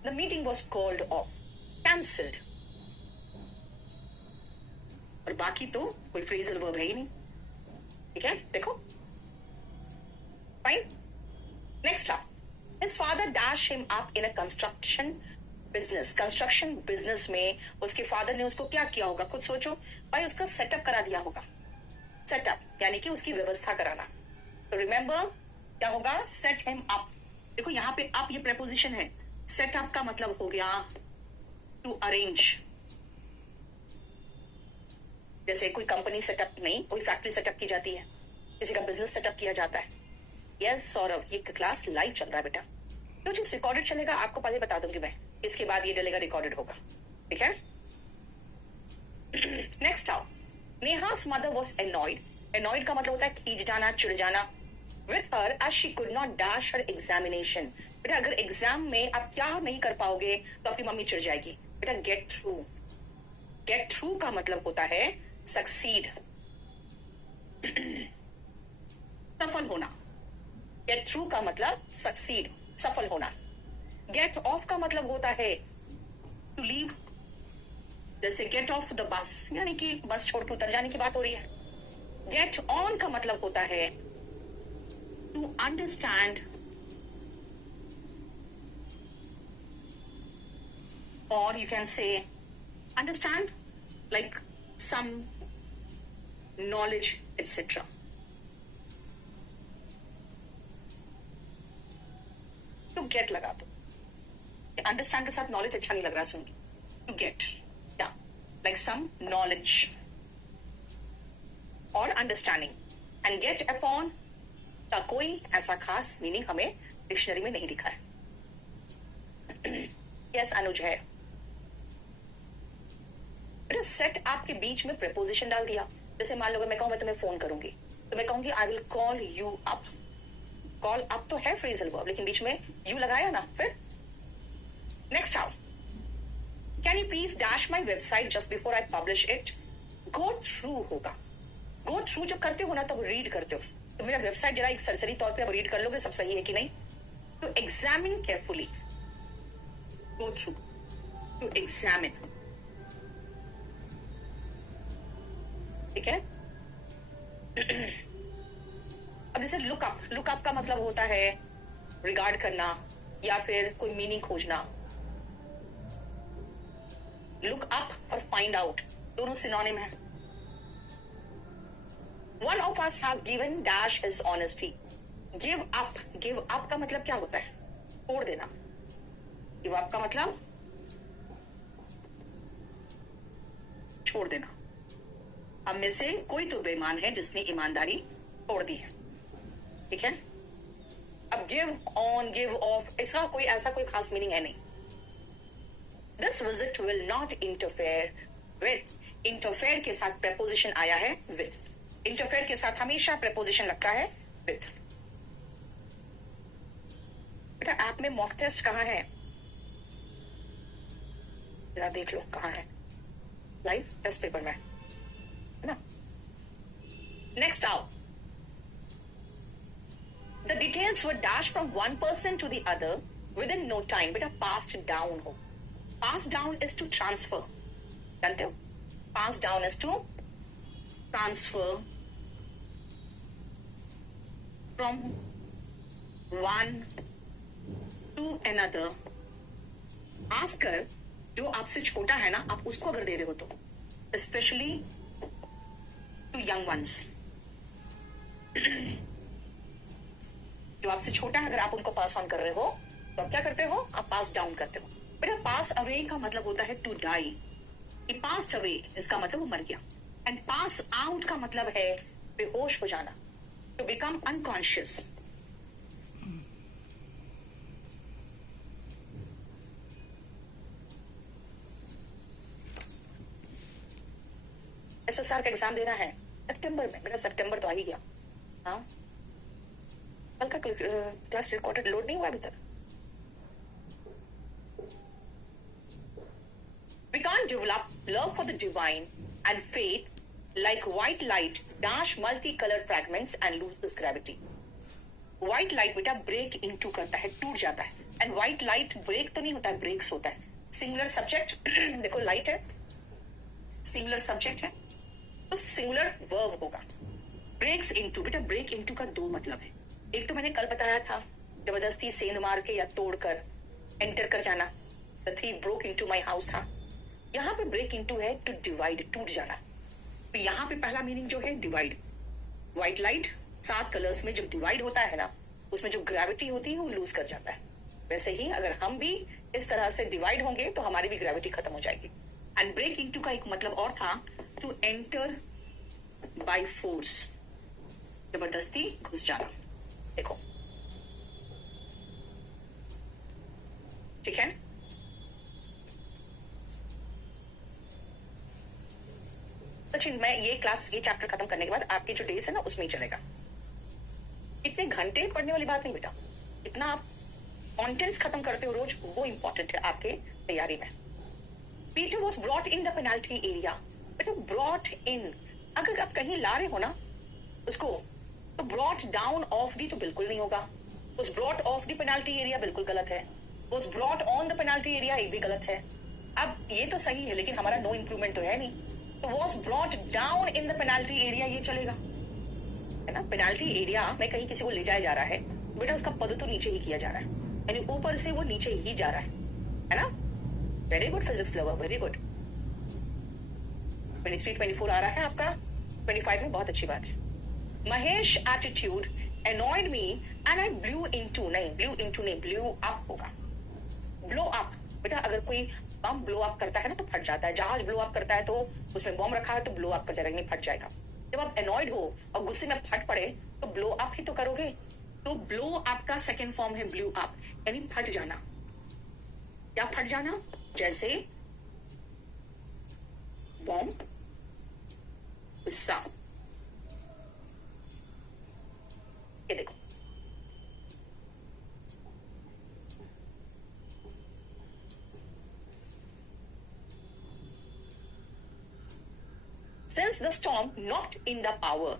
The meeting was called of, cancelled. और बाकी तो कोई फ्रेजल वर्ब है ही नहीं. ठीक है. देखो फाइन. नेक्स्ट आप, his father dash him up in a construction business. Construction business में उसके फादर ने उसको क्या किया होगा, खुद सोचो भाई. उसका सेटअप करा दिया होगा. सेटअप यानी कि उसकी व्यवस्था कराना. तो रिमेंबर क्या होगा, सेट हिम अप. देखो यहाँ पे अप ये प्रेपोजिशन है. सेटअप का मतलब हो गया टू अरेंज. जैसे कोई कंपनी सेटअप नहीं, कोई फैक्ट्री सेटअप की जाती है, किसी का बिजनेस सेटअप किया जाता है. यस सौरभ, ये क्लास लाइव चल रहा है बेटा, जो चीज रिकॉर्डेड चलेगा आपको पहले बता दूंगी मैं, इसके बाद ये डलेगा रिकॉर्डेड होगा, ठीक है। नेक्स्ट आओ, नेहा's mother was annoyed. Annoyed का मतलब होता है खींच जाना, चिढ़ जाना। With her as she could not dash her examination. बेटा अगर एग्जाम में आप क्या नहीं कर पाओगे तो आपकी मम्मी चिढ़ जाएगी। बेटा गेट थ्रू, गेट थ्रू का मतलब होता है सक्सीड, सफल होना। गेट थ्रू का मतलब सक्सीड, सफल होना। गेट ऑफ का मतलब होता है टू लीव, जैसे गेट ऑफ द बस, यानी कि बस छोड़ के उतर जाने की बात हो रही है। गेट ऑन का मतलब होता है टू अंडरस्टैंड और you can say understand like some knowledge etcetera. To get लगा दो, अंडरस्टैंड के साथ नॉलेज अच्छा नहीं लग रहा सुन के। To get like some knowledge और understanding, and get upon का कोई ऐसा खास मीनिंग हमें डिक्शनरी में नहीं दिखा है। यस अनुज है। सेट आपके बीच में प्रेपोजिशन डाल दिया, जैसे मान लो अगर मैं कहूं मैं तुम्हें फोन करूंगी तो मैं कहूंगी I will call you up. Call up तो है फ्रेजल वर्ब, लेकिन बीच में यू लगाया ना। फिर नेक्स्ट आओ, Can you please dash my website just before I publish it? Go through होगा। Go through जब करते हो ना तब रीड करते हो, तो मेरा वेबसाइट जरा एक सरसरी तौर पे अब रीड कर लोगे सब सही है कि नहीं। तो examine carefully, go through, to examine, ठीक है। अब जैसे लुक अप, लुक अप का मतलब होता है रिगार्ड करना या फिर कोई मीनिंग खोजना। लुक अप और फाइंड आउट दोनों सिनोनिम है। One of us has given dash his honesty. Give up, give up का मतलब क्या होता है? छोड़ देना। Give up का मतलब छोड़ देना। अब में से कोई तो बेईमान है जिसने ईमानदारी छोड़ दी है, ठीक है। अब गिव ऑन, गिव ऑफ, इसका कोई ऐसा कोई खास मीनिंग है नहीं। This visit will not interfere with. Interfere के साथ preposition आया है with. Interfere के साथ हमेशा preposition लगता है with. बेटा ऐप में मॉक टेस्ट कहाँ है? जरा देख लो कहाँ है। लाइव टेस्ट पेपर में है ना। नेक्स्ट आओ, The details were dashed from one person to the other within no time. बेटा passed down हो। Pass down is to transfer, जानते हो? Pass down is to transfer from one to another. आजकल जो आपसे छोटा है ना, आप उसको अगर दे रहे हो तो, especially to young ones, जो आपसे छोटा है अगर आप उनको पास ऑन कर रहे हो तो आप क्या करते हो? आप पास डाउन करते हो। बेटा पास अवे का मतलब होता है टू डाई। पास अवे इसका मतलब वो मर गया। एंड पास आउट का मतलब है बेहोश हो जाना, टू बिकम अनकॉन्शियस। SSR का एग्जाम देना है सितंबर में। बेटा सितंबर तो आ ही गया। हाँ, कल का क्लास रिकॉर्डेड लोड नहीं हुआ अभी तक। We can't develop love for the divine and faith like white light dash multicolored fragments and loses gravity. White light बेटा break into करता है, टूट जाता है। And white light break तो नहीं होता है, breaks होता है। Singular subject देखो light है, singular subject है, तो singular verb होगा। Breaks into, बेटा break into का दो मतलब है। एक तो मैंने कल बताया था, जबरदस्ती सेंध मार के या तोड़ कर एंटर कर जाना, The thief broke into my house था। यहाँ पे ब्रेक इनटू है टू डिवाइड, टूट जाना। तो यहाँ पे पहला मीनिंग जो है डिवाइड। व्हाइट लाइट 7 कलर्स में जब डिवाइड होता है ना, उसमें जो ग्रेविटी होती है वो लूज कर जाता है। वैसे ही अगर हम भी इस तरह से डिवाइड होंगे तो हमारी भी ग्रेविटी खत्म हो जाएगी। एंड ब्रेक इनटू का एक मतलब और था टू एंटर बाय फोर्स, जबरदस्ती घुस जाना। देखो ठीक है। सचिन, मैं ये क्लास, ये चैप्टर खत्म करने के बाद आपके जो डेज है ना उसमें ही चलेगा। इतने घंटे पढ़ने वाली बात नहीं बेटा, इतना आप कॉन्टेंट्स खत्म करते हो रोज, वो इंपॉर्टेंट है आपके तैयारी में। Peter was brought in the penalty area. बेटा ब्रॉट इन, अगर आप कहीं ला रहे हो ना उसको, तो ब्रॉट डाउन ऑफ दी तो बिल्कुल नहीं होगा। उस brought of the penalty area बिल्कुल गलत है। उस brought on the penalty area एक भी गलत है। अब ये तो सही है लेकिन हमारा नो इंप्रूवमेंट तो है नहीं, तो was brought down in the penalty area ये चलेगा, है ना। पेनाल्टी एरिया में कहीं किसी को ले जाया जा रहा है, बेटा उसका पद तो नीचे ही किया जा रहा है, यानी ऊपर से वो नीचे ही जा रहा है ना। Very good physics lover, very good. 23, 24 आ रहा है आपका, 25 में बहुत अच्छी बात है। Mahesh attitude annoyed me and I blew into, नहीं ब्लू इंटू नहीं, ब्लू अप होगा। ब्लो अप, बेटा अगर कोई बम ब्लो अप करता है ना तो फट जाता है। जहाज ब्लो अप करता है तो उसमें बम रखा है तो ब्लो अप कर जाएगा, नहीं फट जाएगा। जब आप annoyed हो और गुस्से में फट पड़े तो ब्लो अप ही तो करोगे। तो ब्लो अप का सेकेंड फॉर्म है ब्लू अप, यानी फट जाना। क्या फट जाना? जैसे बम, गुस्सा। ये देखो, since the storm knocked in the power,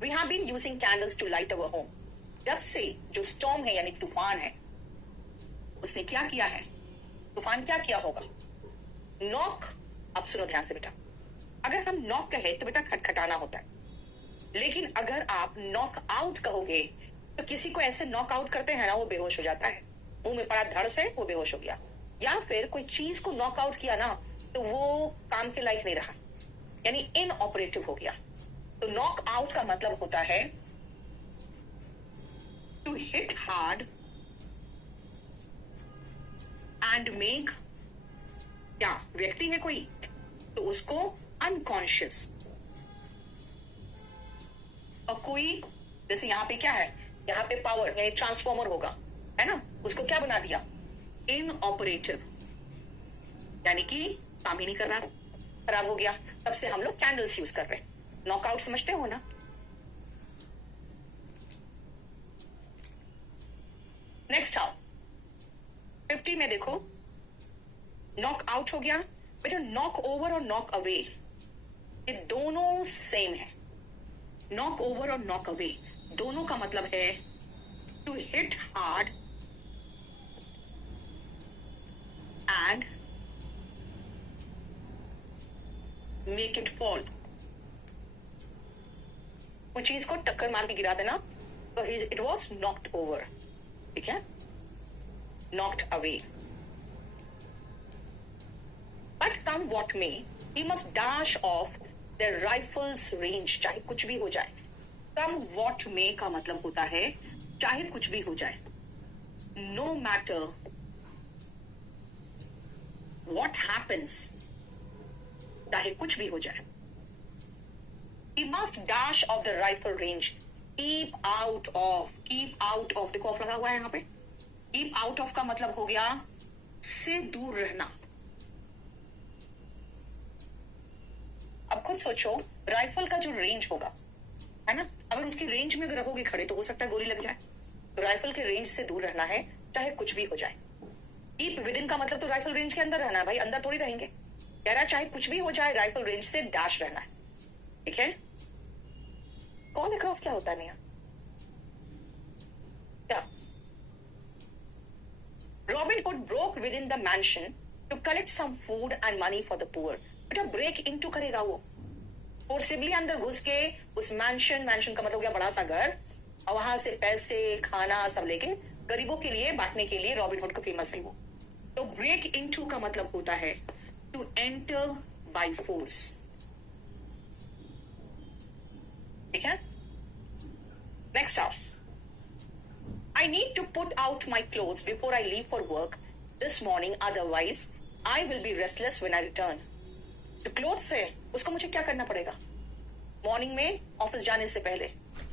we have been using candles to light our home. जब से जो स्टॉर्म है यानी तूफान है, उसने क्या किया है? तूफान क्या किया होगा? नॉक। अब सुनो ध्यान से बेटा, अगर हम नॉक कहे तो बेटा खटखटाना होता है, लेकिन अगर आप नॉक आउट कहोगे तो किसी को ऐसे नॉक आउट करते हैं ना, वो बेहोश हो जाता है। मुंह में पड़ा धड़ से वो बेहोश हो गया, या फिर कोई चीज को नॉक आउट किया ना तो वो काम के लायक नहीं रहा, यानी इनऑपरेटिव हो गया। तो नॉक आउट का मतलब होता है to hit hard and make, क्या व्यक्ति है कोई तो उसको अनकॉन्शियस, और कोई जैसे यहां पे क्या है, यहां पे पावर यानी ट्रांसफॉर्मर होगा, है ना, उसको क्या बना दिया? इनऑपरेटिव, यानी कि काम ही नहीं कर रहा, खराब हो गया। तब से हम लोग कैंडल्स यूज कर रहे हैं। नॉकआउट समझते हो ना? नेक्स्ट आओ 50 में देखो, नॉक आउट हो गया बेटा। नॉक ओवर और नॉक अवे ये दोनों सेम है। नॉक ओवर और नॉक अवे दोनों का मतलब है to hit hard and make it fall. कोई चीज को टक्कर मार के गिरा देना तो इट वॉज नॉक्ड ओवर, ठीक है, knocked away. But come what may he must dash of the rifles range, चाहे कुछ भी हो जाए। कम वॉट मे का मतलब होता है चाहे कुछ भी हो जाए, नो मैटर वॉट हैपन्स, चाहे कुछ भी हो जाए। He must dash off the rifle range. Keep out of, keep out of, देखो ऑफ लगा हुआ है यहाँ पे। Keep out of का मतलब हो गया से दूर रहना। अब खुद सोचो, राइफल का जो रेंज होगा, है ना, अगर उसकी रेंज में अगर रहोगे खड़े तो हो सकता है गोली लग जाए। तो राइफल के रेंज से दूर रहना है चाहे कुछ भी हो जाए। कीप विद इन का मतलब तो राइफल रेंज के अंदर रहना है भाई, अंदर थोड़ी रहेंगे। कह रहा है चाहे कुछ भी हो जाए राइफल रेंज से डैश रहना है, ठीक है। कॉल अक्रॉस क्या होता है नहीं? क्या? Robin Hood broke with in the mansion to collect some food and money for the poor. बेटा ब्रेक इनटू करेगा वो, फोर्सिबली अंदर घुस के उस मैंशन, मैंशन का मतलब हो गया बड़ा सा घर, और वहां से पैसे खाना सब लेके गरीबों के लिए बांटने के लिए रॉबिन हुड को फेमस है वो। तो ब्रेक इनटू का मतलब होता है टू एंटर बाय फोर्स, ठीक है। नेक्स्ट आओ, I need to put out my clothes before I leave for work this morning, otherwise I will be restless when I return. तो क्लोथ्स है उसको मुझे क्या करना पड़ेगा? मॉर्निंग में ऑफिस जाने से पहले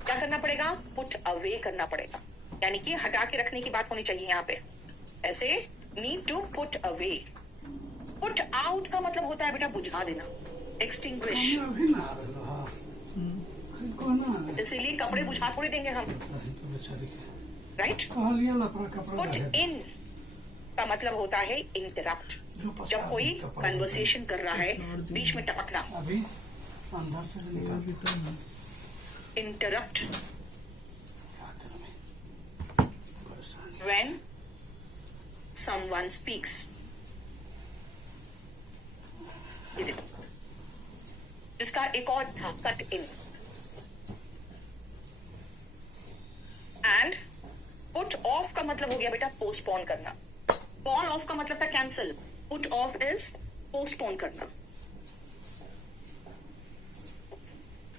क्या करना पड़ेगा? पुट अवे करना पड़ेगा, यानी कि हटा के रखने की बात होनी चाहिए यहाँ पे। ऐसे need to put away. Put out का मतलब होता है बेटा बुझा देना, एक्सटिंग्विश। अभी ना आ रहा, हाँ को ना, इसीलिए कपड़े बुझा थोड़ी देंगे हम, तो बेचारी के राइट। कहलिए लपड़ा कपड़ा पुट रहे इन का मतलब होता है इंटरप्ट, जो जब पसार कोई दी कपड़ा कन्वर्सेशन कर रहा है बीच में टपकना, अभी अंदर से जो निकल इंटरप्ट। क्या करूं मैं, परेशानी। व्हेन समवन स्पीक्स, ये देखो इसका एक और था cut in. And put off का मतलब हो गया बेटा पोस्टपोन करना। कॉल ऑफ का मतलब था cancel, put off is postpone करना।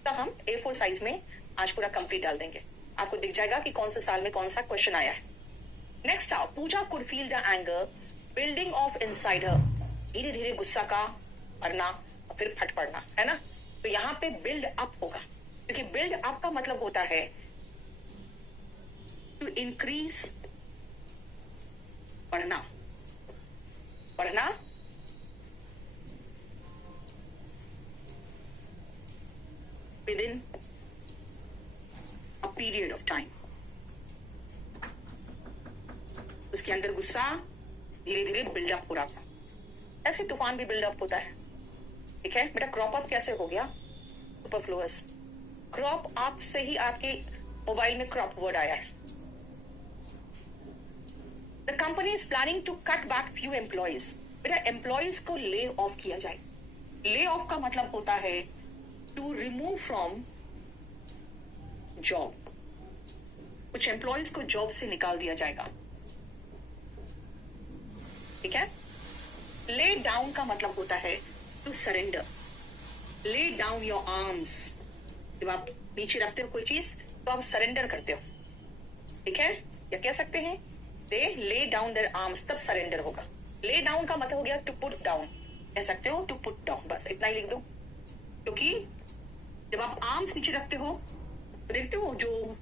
तो हम A4 साइज में आज पूरा कंप्लीट डाल देंगे, आपको दिख जाएगा कि कौन से साल में कौन सा क्वेश्चन आया है। नेक्स्ट आओ, Puja could feel the anger building off inside her. धीरे धीरे गुस्सा का भरना और फिर फट पड़ना, है ना। तो यहाँ पे बिल्ड अप होगा, क्योंकि बिल्ड अप का मतलब होता है टू इंक्रीज, बढ़ना, बढ़ना, with in a period of time. उसके अंदर गुस्सा धीरे धीरे बिल्डअप हो रहा था, ऐसे तूफान भी बिल्डअप होता है। ठीक है बेटा, क्रॉप अप कैसे हो गया, सुपरफ्लुअस। क्रॉप अप से ही आपके मोबाइल में क्रॉप वर्ड आया है। The company is planning to cut back few employees. बेटा एम्प्लॉइज को ले ऑफ किया जाए। ले ऑफ का मतलब होता है टू रिमूव फ्रॉम जॉब। कुछ एम्प्लॉइज को जॉब से निकाल दिया जाएगा। ठीक है। ले डाउन का मतलब होता है to surrender. Lay down your arms. जब आप नीचे रखते हो कोई चीज तो आप सरेंडर करते हो। ठीक है, या कह सकते हैं दे ले डाउन देयर आर्म्स, तब सरेंडर होगा। ले डाउन का मतलब हो गया टू पुट डाउन, कह सकते हो टू पुट डाउन, बस इतना ही लिख दो। क्योंकि जब आप आर्म्स नीचे रखते हो तो देखते हो जो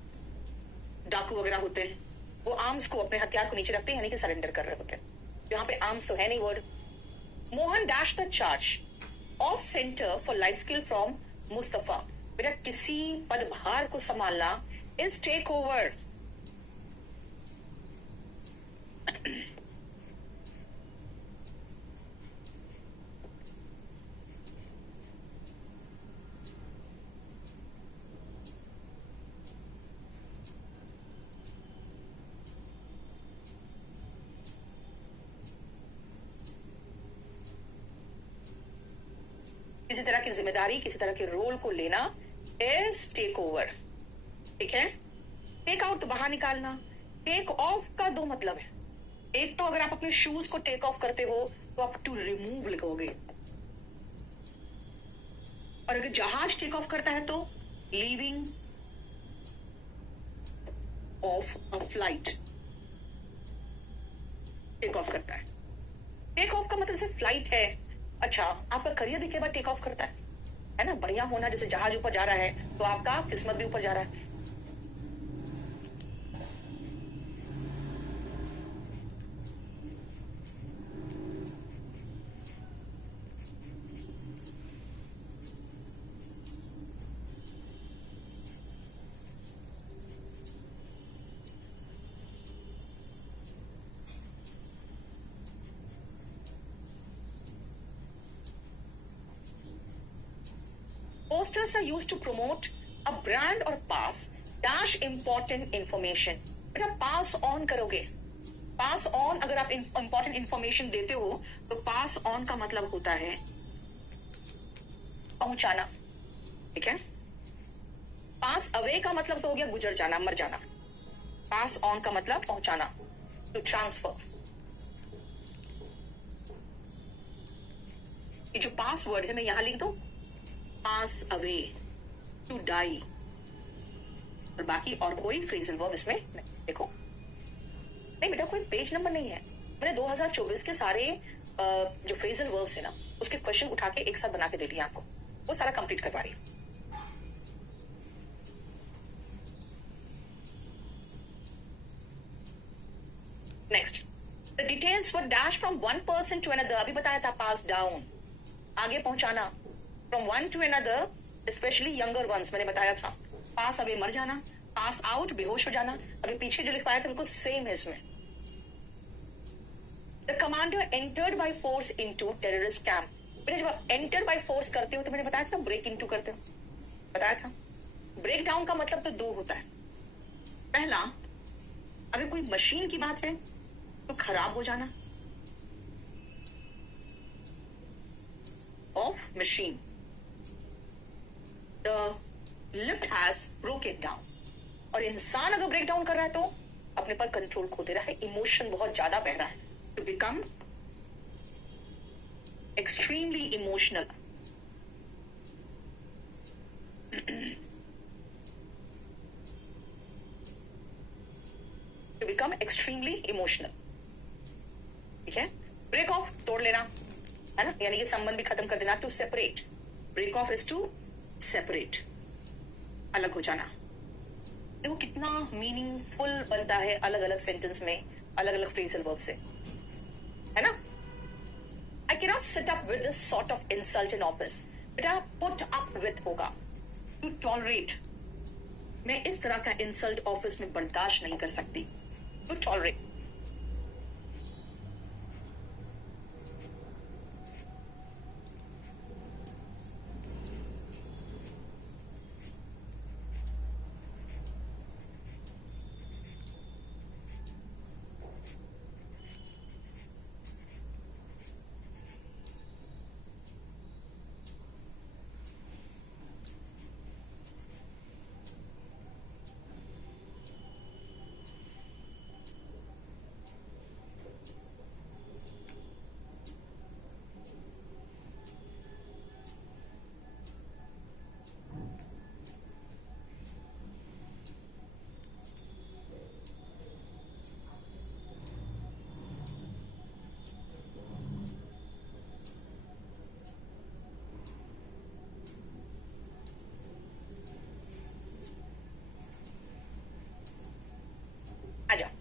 डाकू वगैरह होते हैं वो आर्म्स को, अपने हथियार को नीचे रखते हैं, यानी कि सरेंडर कर रहे होते हैं। यहाँ पे आर्म्स तो है नहीं word. Mohan dash the charge of centre for life skill from Mustafa. बेटा किसी पदभार को संभालना इज टेक ओवर। किसी तरह की जिम्मेदारी, किसी तरह के रोल को लेना इज टेक ओवर। ठीक है। टेक आउट तो बाहर निकालना। टेक ऑफ का दो मतलब है। एक तो अगर आप अपने शूज को टेक ऑफ करते हो तो आप टू रिमूव लिखोगे, और अगर जहाज टेक ऑफ करता है तो leaving of a flight take off करता है। टेक ऑफ का मतलब सिर्फ फ्लाइट है। अच्छा, आपका करियर भी कई बार टेक ऑफ करता है ना। बढ़िया होना, जैसे जहाज ऊपर जा रहा है तो आपका किस्मत भी ऊपर जा रहा है। Posters are used to promote a brand or pass dash important information। बेटा पास ऑन करोगे। पास ऑन, अगर आप इंपॉर्टेंट इंफॉर्मेशन देते हो तो पास ऑन का मतलब होता है पहुंचाना। ठीक है। पास अवे का मतलब तो हो गया गुजर जाना, मर जाना। पास ऑन का मतलब पहुंचाना, टू ट्रांसफर। ये जो पास वर्ड है मैं यहां लिख दू, पास अवे, टू डाई, और बाकी और कोई फ्रेजल वर्ब इसमें नहीं। देखो नहीं बेटा, कोई पेज नंबर नहीं है। मैंने 2024 के सारे जो फ्रेजल वर्ब्स है ना उसके क्वेश्चन उठा के एक साथ बना के दे दिया आपको, वो सारा कंप्लीट करवा रही। Next, the details were dash from one person to another, अभी बताया था पास डाउन, आगे पहुंचाना, from one to another, specially younger ones मैंने बताया था, पास अवे मर जाना, पास आउट बेहोश हो जाना, अभी पीछे जो लिखवाया था बिल्कुल सेम है इसमें। The commander entered by force into terrorist camp, बेटा जब आप एंटर बाय फोर्स करते हो तो मैंने बताया था ब्रेक इनटू करते हो, बताया था। ब्रेक डाउन का मतलब तो दो होता है, पहला अगर कोई मशीन की बात है तो खराब हो जाना, of machine, the lift has broke it down, और इंसान अगर ब्रेक डाउन कर रहा है तो अपने पर कंट्रोल खो दे रहा है, इमोशन बहुत ज्यादा बह रहा है, to become extremely emotional. To become extremely emotional, ठीक है। ब्रेक ऑफ तोड़ लेना है ना, यानी कि संबंध भी खत्म कर देना, to separate, break off is to separate, अलग हो जाना। देखो कितना मीनिंगफुल बनता है अलग अलग सेंटेंस में, अलग अलग फ्रेजल वर्ब से, है ना। I cannot sit up with this sort of insult in office. बेटा put up with होगा, to tolerate, मैं इस तरह का इंसल्ट ऑफिस में बर्दाश्त नहीं कर सकती, to tolerate।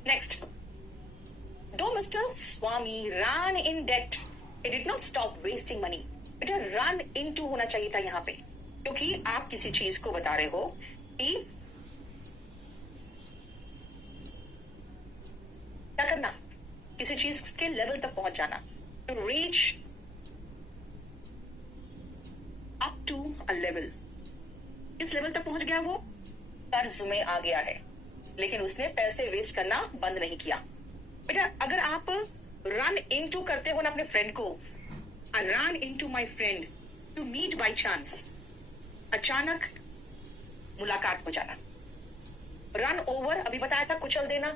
Next, though Mr. Swami ran in debt, he did not stop wasting money. बेटा run into होना चाहिए था यहाँ पे, क्योंकि आप किसी चीज को बता रहे हो कि क्या करना, किसी चीज के लेवल तक पहुंच जाना, to reach up to a level। इस लेवल तक पहुंच गया, वो कर्ज में आ गया है, लेकिन उसने पैसे वेस्ट करना बंद नहीं किया। बेटा अगर आप रन इनटू करते हो ना अपने फ्रेंड को, I run into my friend to meet by chance, अचानक मुलाकात हो जाना। रन ओवर अभी बताया था कुचल देना,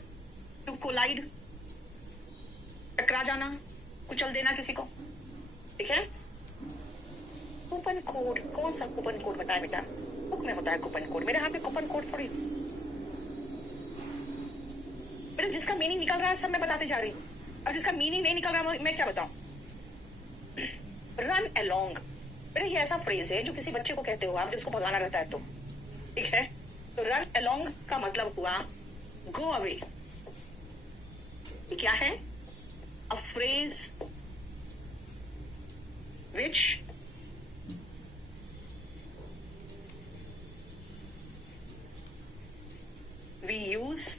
टू कोलाइड, टकरा जाना, कुचल देना किसी को, ठीक है। कूपन कोड, कौन सा कूपन कोड बताया बेटा, बुक में होता है कूपन कोड, मेरे यहाँ पे कूपन कोड थोड़ी, बेटा जिसका मीनिंग निकल रहा है सब मैं बताते जा रही हूँ, और जिसका मीनिंग नहीं निकल रहा मैं क्या बताऊं। रन अलोंग, बेटा ये ऐसा फ्रेज है जो किसी बच्चे को कहते हो आप जब उसको भगाना रहता है तो, ठीक है। तो रन अलोंग का मतलब हुआ गो अवे। ये क्या है, a phrase which we use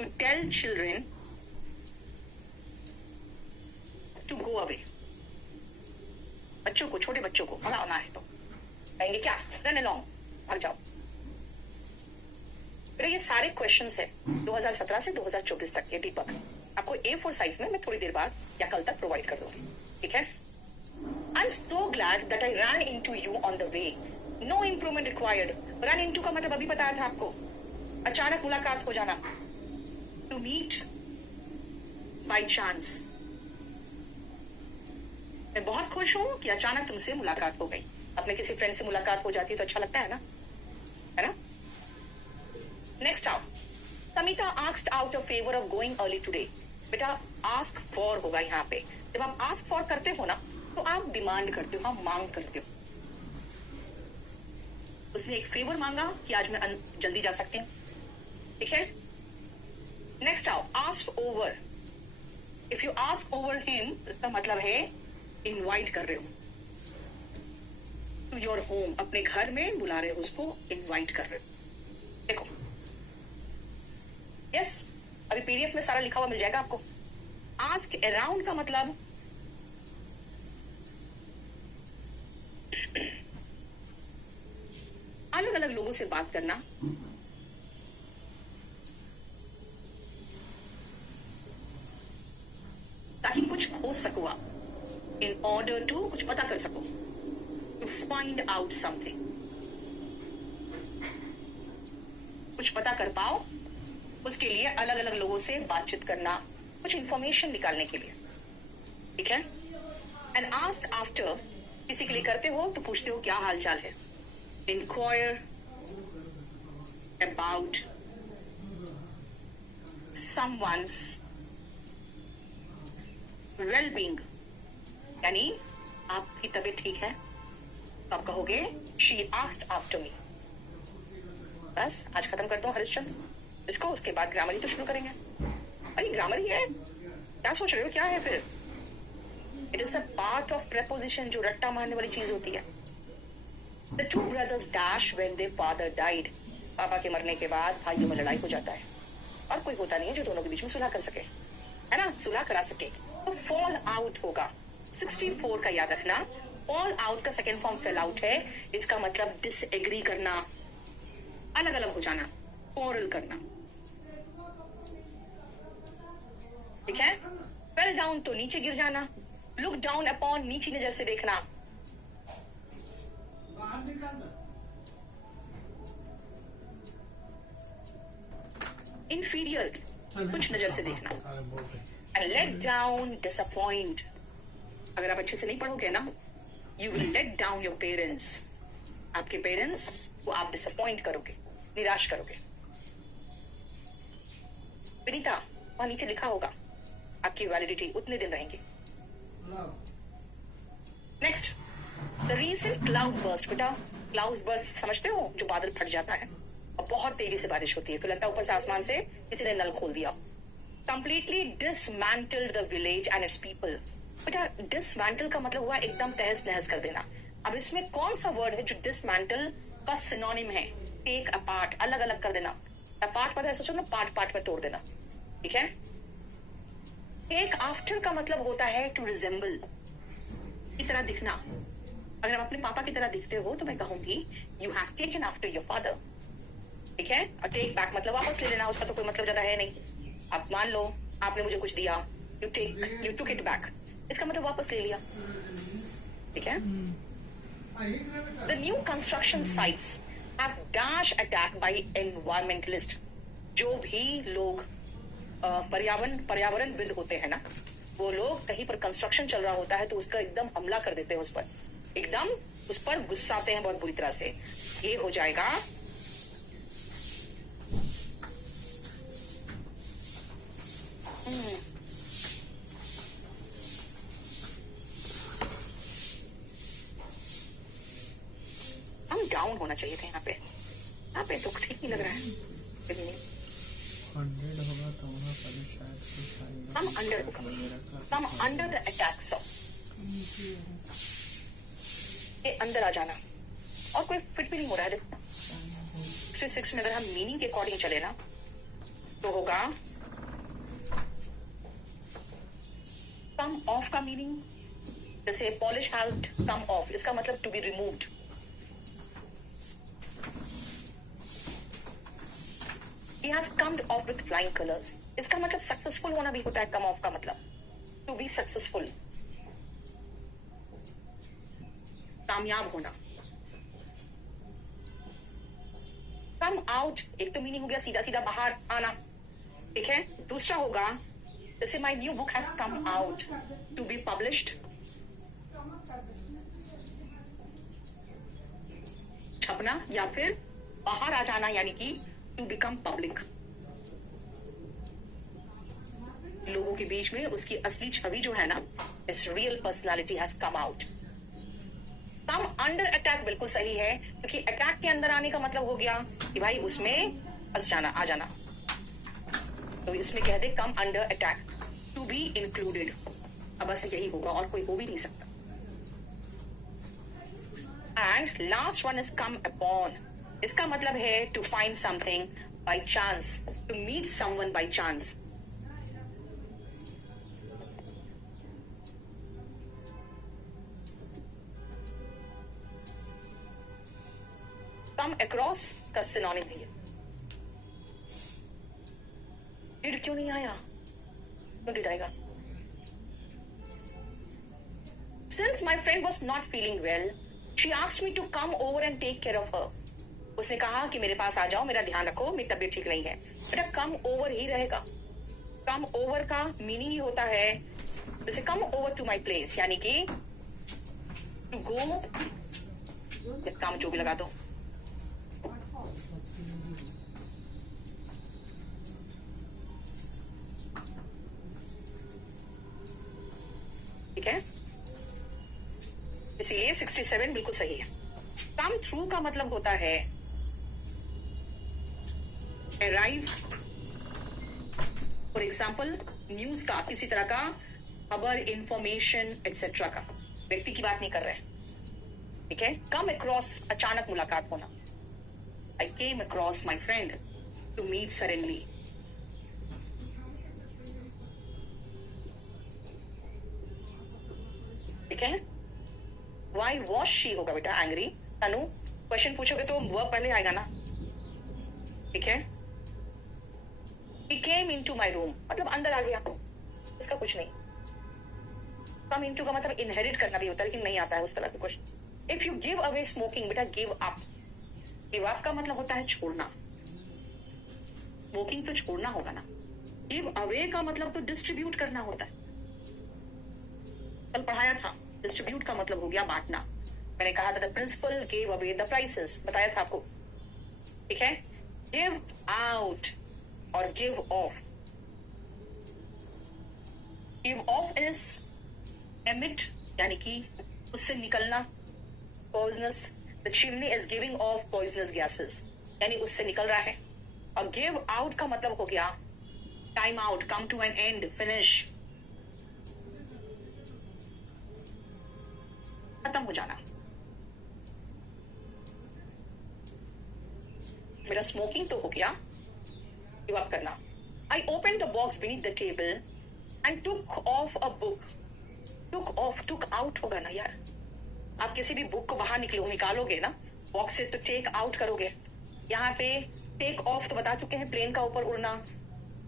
to tell children to go away। बच्चों को, छोटे बच्चों को भगाना है तो कहेंगे क्या, रन अलोंग, भाग जाओ। फिर ये सारे क्वेश्चंस है 2017 से 2024 तक के, दीपक आपको A4 साइज में मैं थोड़ी देर बाद या कल तक प्रोवाइड कर दूंगी, ठीक है। I am so glad that I run into you on the way, no improvement required. Run into का मतलब अभी बताया था आपको, अचानक मुलाकात हो जाना, टू मीट बाय चांस। मैं बहुत खुश हूं कि अचानक तुमसे मुलाकात हो गई। अपने किसी फ्रेंड से मुलाकात हो जाती है तो अच्छा लगता है ना, है ना। Next out, Samita asked out a favour of going early today. बेटा आस्क फॉर होगा यहाँ पे, जब आप आस्क फॉर करते हो ना तो आप डिमांड करते हो, आप मांग करते हो। उसने एक फेवर मांगा कि आज मैं जल्दी जा सकती हूँ, ठीक है। नेक्स्ट आओ, ask over. If you ask over him, इसका मतलब है इनवाइट कर रहे हो टू योर होम, अपने घर में बुला रहे हो, उसको इनवाइट कर रहे हो। देखो, यस, अभी पीडीएफ में सारा लिखा हुआ मिल जाएगा आपको। आस्क अराउंड का मतलब अलग अलग लोगों से बात करना, ताकि कुछ खोज सको आप, इन ऑर्डर टू, कुछ पता कर सको, टू फाइंड आउट समथिंग, कुछ पता कर पाओ, उसके लिए अलग अलग लोगों से बातचीत करना, कुछ इंफॉर्मेशन निकालने के लिए, ठीक है। एंड आस्क आफ्टर, किसी के लिए करते हो तो पूछते हो क्या हाल चाल है। इंक्वायर अबाउट समवन्स वेलबींग, यानी आपकी तबीयत ठीक है तो आप कहोगे शी आस्क्ड आफ्टर मी। बस आज खत्म करता हूँ हरिश्चंद्र इसको, उसके बाद ग्रामर ही तो शुरू करेंगे। अरे ग्रामर ही है, क्या सोच रहे हो, क्या है फिर? It is a part of preposition, जो रट्टा मारने वाली चीज होती है। The two brothers dash when their father died, पापा के मरने के बाद भाइयों में लड़ाई हो जाता है और कोई होता नहीं है जो दोनों के बीच में सुलह कर सके, है ना, सुलह करा सके। तो फॉल आउट होगा। 64 का याद रखना, फॉल आउट का सेकेंड फॉर्म फेल आउट है। इसका मतलब डिसएग्री करना, अलग अलग हो जाना, क्वारल करना, ठीक है। फेल डाउन तो नीचे गिर जाना, लुक डाउन अपॉन, नीची नजर से देखना। इंफीरियर, कुछ नजर से देखना। And let down, disappoint. अगर आप अच्छे से नहीं पढ़ोगे ना, you will let down your parents, आपके पेरेंट्स को आप डिसअपॉइंट करोगे, निराश करोगे। विनीता, वहां नीचे लिखा होगा आपकी वैलिडिटी उतने दिन रहेंगी। Next, the recent cloud burst. बेटा क्लाउड बर्स्ट समझते हो, जो बादल फट जाता है और बहुत तेजी से बारिश होती है, फिर लगता है ऊपर से आसमान से किसी ने नल खोल दिया। Completely dismantled the village and its people. बेटा डिसमैंटल का मतलब हुआ एकदम तहस नहस कर देना। अब इसमें कौन सा वर्ड है जो डिसमैंटल का सिनोनिम है? टेक अपार्ट, अलग अलग कर देना। अपार्ट पता है, सोचो ना, पार्ट पार्ट में तोड़ देना, ठीक है। टेक आफ्टर का मतलब होता है टू रिजेंबल, की तरह दिखना। अगर आप अपने पापा की तरह दिखते हो तो मैं कहूंगी you have taken after your father, ठीक है। और टेक बैक मतलब वापस ले लेना, उसका तो कोई मतलब ज्यादा है नहीं। आप मान लो आपने मुझे कुछ दिया, यू टुक इट बैक, इसका मतलब वापस ले लिया, ठीक है। The new construction sites have dash attack by environmentalist. जो भी लोग पर्यावरणविद होते हैं ना, वो लोग कहीं पर कंस्ट्रक्शन चल रहा होता है तो उसका एकदम हमला कर देते हैं, उस पर एकदम उस पर गुस्साते हैं बहुत बुरी तरह से। ये हो जाएगा हम डाउन होना चाहिए थे यहाँ पे तो ठीक नहीं लग रहा है। 100 होगा तो वहाँ पर शायद कुछ आएगा। हम अंडर द अटैक्स ऑफ, ये अंदर आ जाना, और कोई फिट भी नहीं हो रहा है। देखो 66 में अगर हम मीनिंग के अकॉर्डिंग चले ना तो होगा कम ऑफ का मीनिंग, जैसे पॉलिश हैज कम ऑफ, इसका मतलब to be removed. He has come off with flying colors, इसका मतलब सक्सेसफुल होना भी होता है। कम ऑफ का मतलब टू बी सक्सेसफुल, कामयाब होना। कम आउट, एक तो मीनिंग हो गया सीधा सीधा बाहर आना, ठीक है। दूसरा होगा जैसे my new book has come out, to be published, छपना, या फिर बाहर आ जाना यानी कि टू बिकम पब्लिक। लोगों के बीच में उसकी असली छवि जो है ना, इस real personality has come out. Come under attack बिल्कुल सही है, क्योंकि अटैक के अंदर आने का मतलब हो गया कि भाई उसमें फंस जाना, आ जाना। तो इसमें कह दे come under attack, to be included. अब बस यही होगा और कोई हो भी नहीं सकता। And last one is come upon. इसका मतलब है to find something by chance, to meet someone by chance. Come across का सिनोनिम है। डिड क्यों नहीं आया? क्यों डिड आएगा? Since my friend was not feeling well, she asked me to come over and take care of her. उसने कहा कि मेरे पास आ जाओ, मेरा ध्यान रखो, मेरी तबीयत ठीक नहीं है। बेटा कम ओवर ही रहेगा। कम ओवर का मीनिंग ही होता है जैसे come over to my place, यानी कि टू गो, काम जो भी लगा दो। ठीक है, इसीलिए 67 बिल्कुल सही है। कम थ्रू का मतलब होता है अराइव। फॉर एग्जाम्पल न्यूज का, किसी तरह का खबर, इंफॉर्मेशन एक्सेट्रा का, व्यक्ति की बात नहीं कर रहे हैं। ठीक है, कम अक्रॉस अचानक मुलाकात होना। I came across my friend to meet suddenly. ठीक है, वाई वॉज शी होगा बेटा एंग्री। तनु क्वेश्चन पूछोगे तो वर्ब पहले आएगा ना। ठीक है, he came into my room मतलब अंदर आ गया, इसका कुछ नहीं। कम इनटू का मतलब इनहेरिट करना भी होता है, लेकिन नहीं आता है उस तरह के question. If you give away smoking, बेटा गिव अप। गिव अप का मतलब होता है छोड़ना। स्मोकिंग तो छोड़ना होगा ना। गिव अवे का मतलब तो डिस्ट्रीब्यूट करना होता है। कल पढ़ाया था, डिस्ट्रीब्यूट का मतलब हो गया बांटना। मैंने कहा था the principal give away the prizes, बताया था आपको। ठीक है, गिव आउट और give off. Give off is emit, यानी कि उससे निकलना, poisonous. The chimney is giving off poisonous gases, यानी उससे निकल रहा है। और गिव आउट का मतलब हो गया time out, come to an end, finish, खत्म हो जाना। मेरा स्मोकिंग तो हो गया, गिव अप करना। I open the box beneath the table and took of a book. Took off, took out होगा ना यार। आप किसी भी बुक को बाहर निकालोगे ना बॉक्स से, तो टेक आउट करोगे। यहाँ पे टेक ऑफ तो बता चुके हैं, प्लेन का ऊपर उड़ना,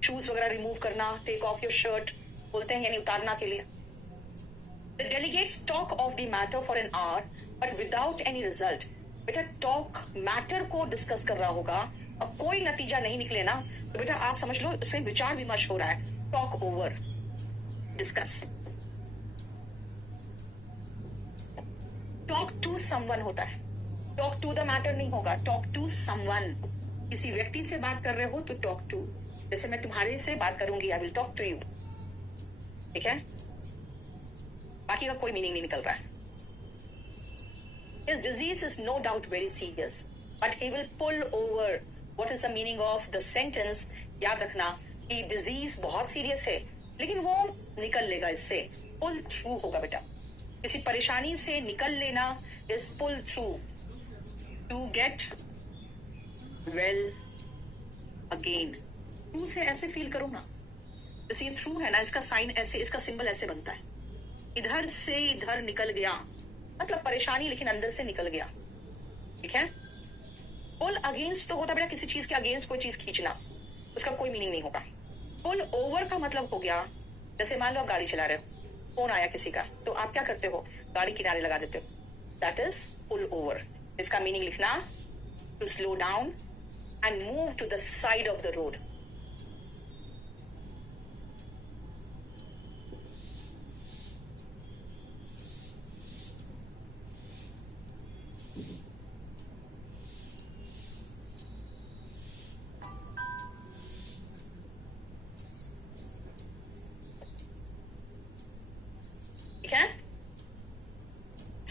शूज वगैरह रिमूव करना। टेक ऑफ योर शर्ट बोलते हैं, यानी उतारना के लिए। The delegates talk of the matter for an hour, but without any result. बेटा टॉक मैटर को डिस्कस कर रहा होगा, अब कोई नतीजा नहीं निकले ना, तो बेटा आप समझ लो इसमें विचार विमर्श हो रहा है। Talk over, discuss. Talk to someone होता है, टॉक टू द मैटर नहीं होगा। टॉक टू समवन, किसी व्यक्ति से बात कर रहे हो तो टॉक टू। जैसे मैं तुम्हारे से बात करूंगी, I will talk to you. ठीक है, बाकी का कोई मीनिंग नहीं निकल रहा है। His disease is no doubt very serious, but he will pull over. What is the meaning of the sentence? याद रखना कि डिजीज बहुत सीरियस है, लेकिन वो निकल लेगा इससे। पुल थ्रू होगा बेटा। किसी परेशानी से निकल लेना is pull through, to get well again. Through से ऐसे फील करो ना, जैसे ये थ्रू है ना, इसका साइन ऐसे, इसका सिंबल ऐसे बनता है। इधर से इधर निकल गया मतलब परेशानी, लेकिन अंदर से निकल गया। ठीक है, पुल अगेंस्ट तो होता बेटा किसी चीज के अगेंस्ट कोई चीज खींचना, उसका कोई मीनिंग नहीं होगा। पुल ओवर का मतलब हो गया, जैसे मान लो आप गाड़ी चला रहे हो, फोन आया किसी का, तो आप क्या करते हो, गाड़ी किनारे लगा देते हो। That is pull over. इसका मीनिंग लिखना, to slow down and move to the side of the road.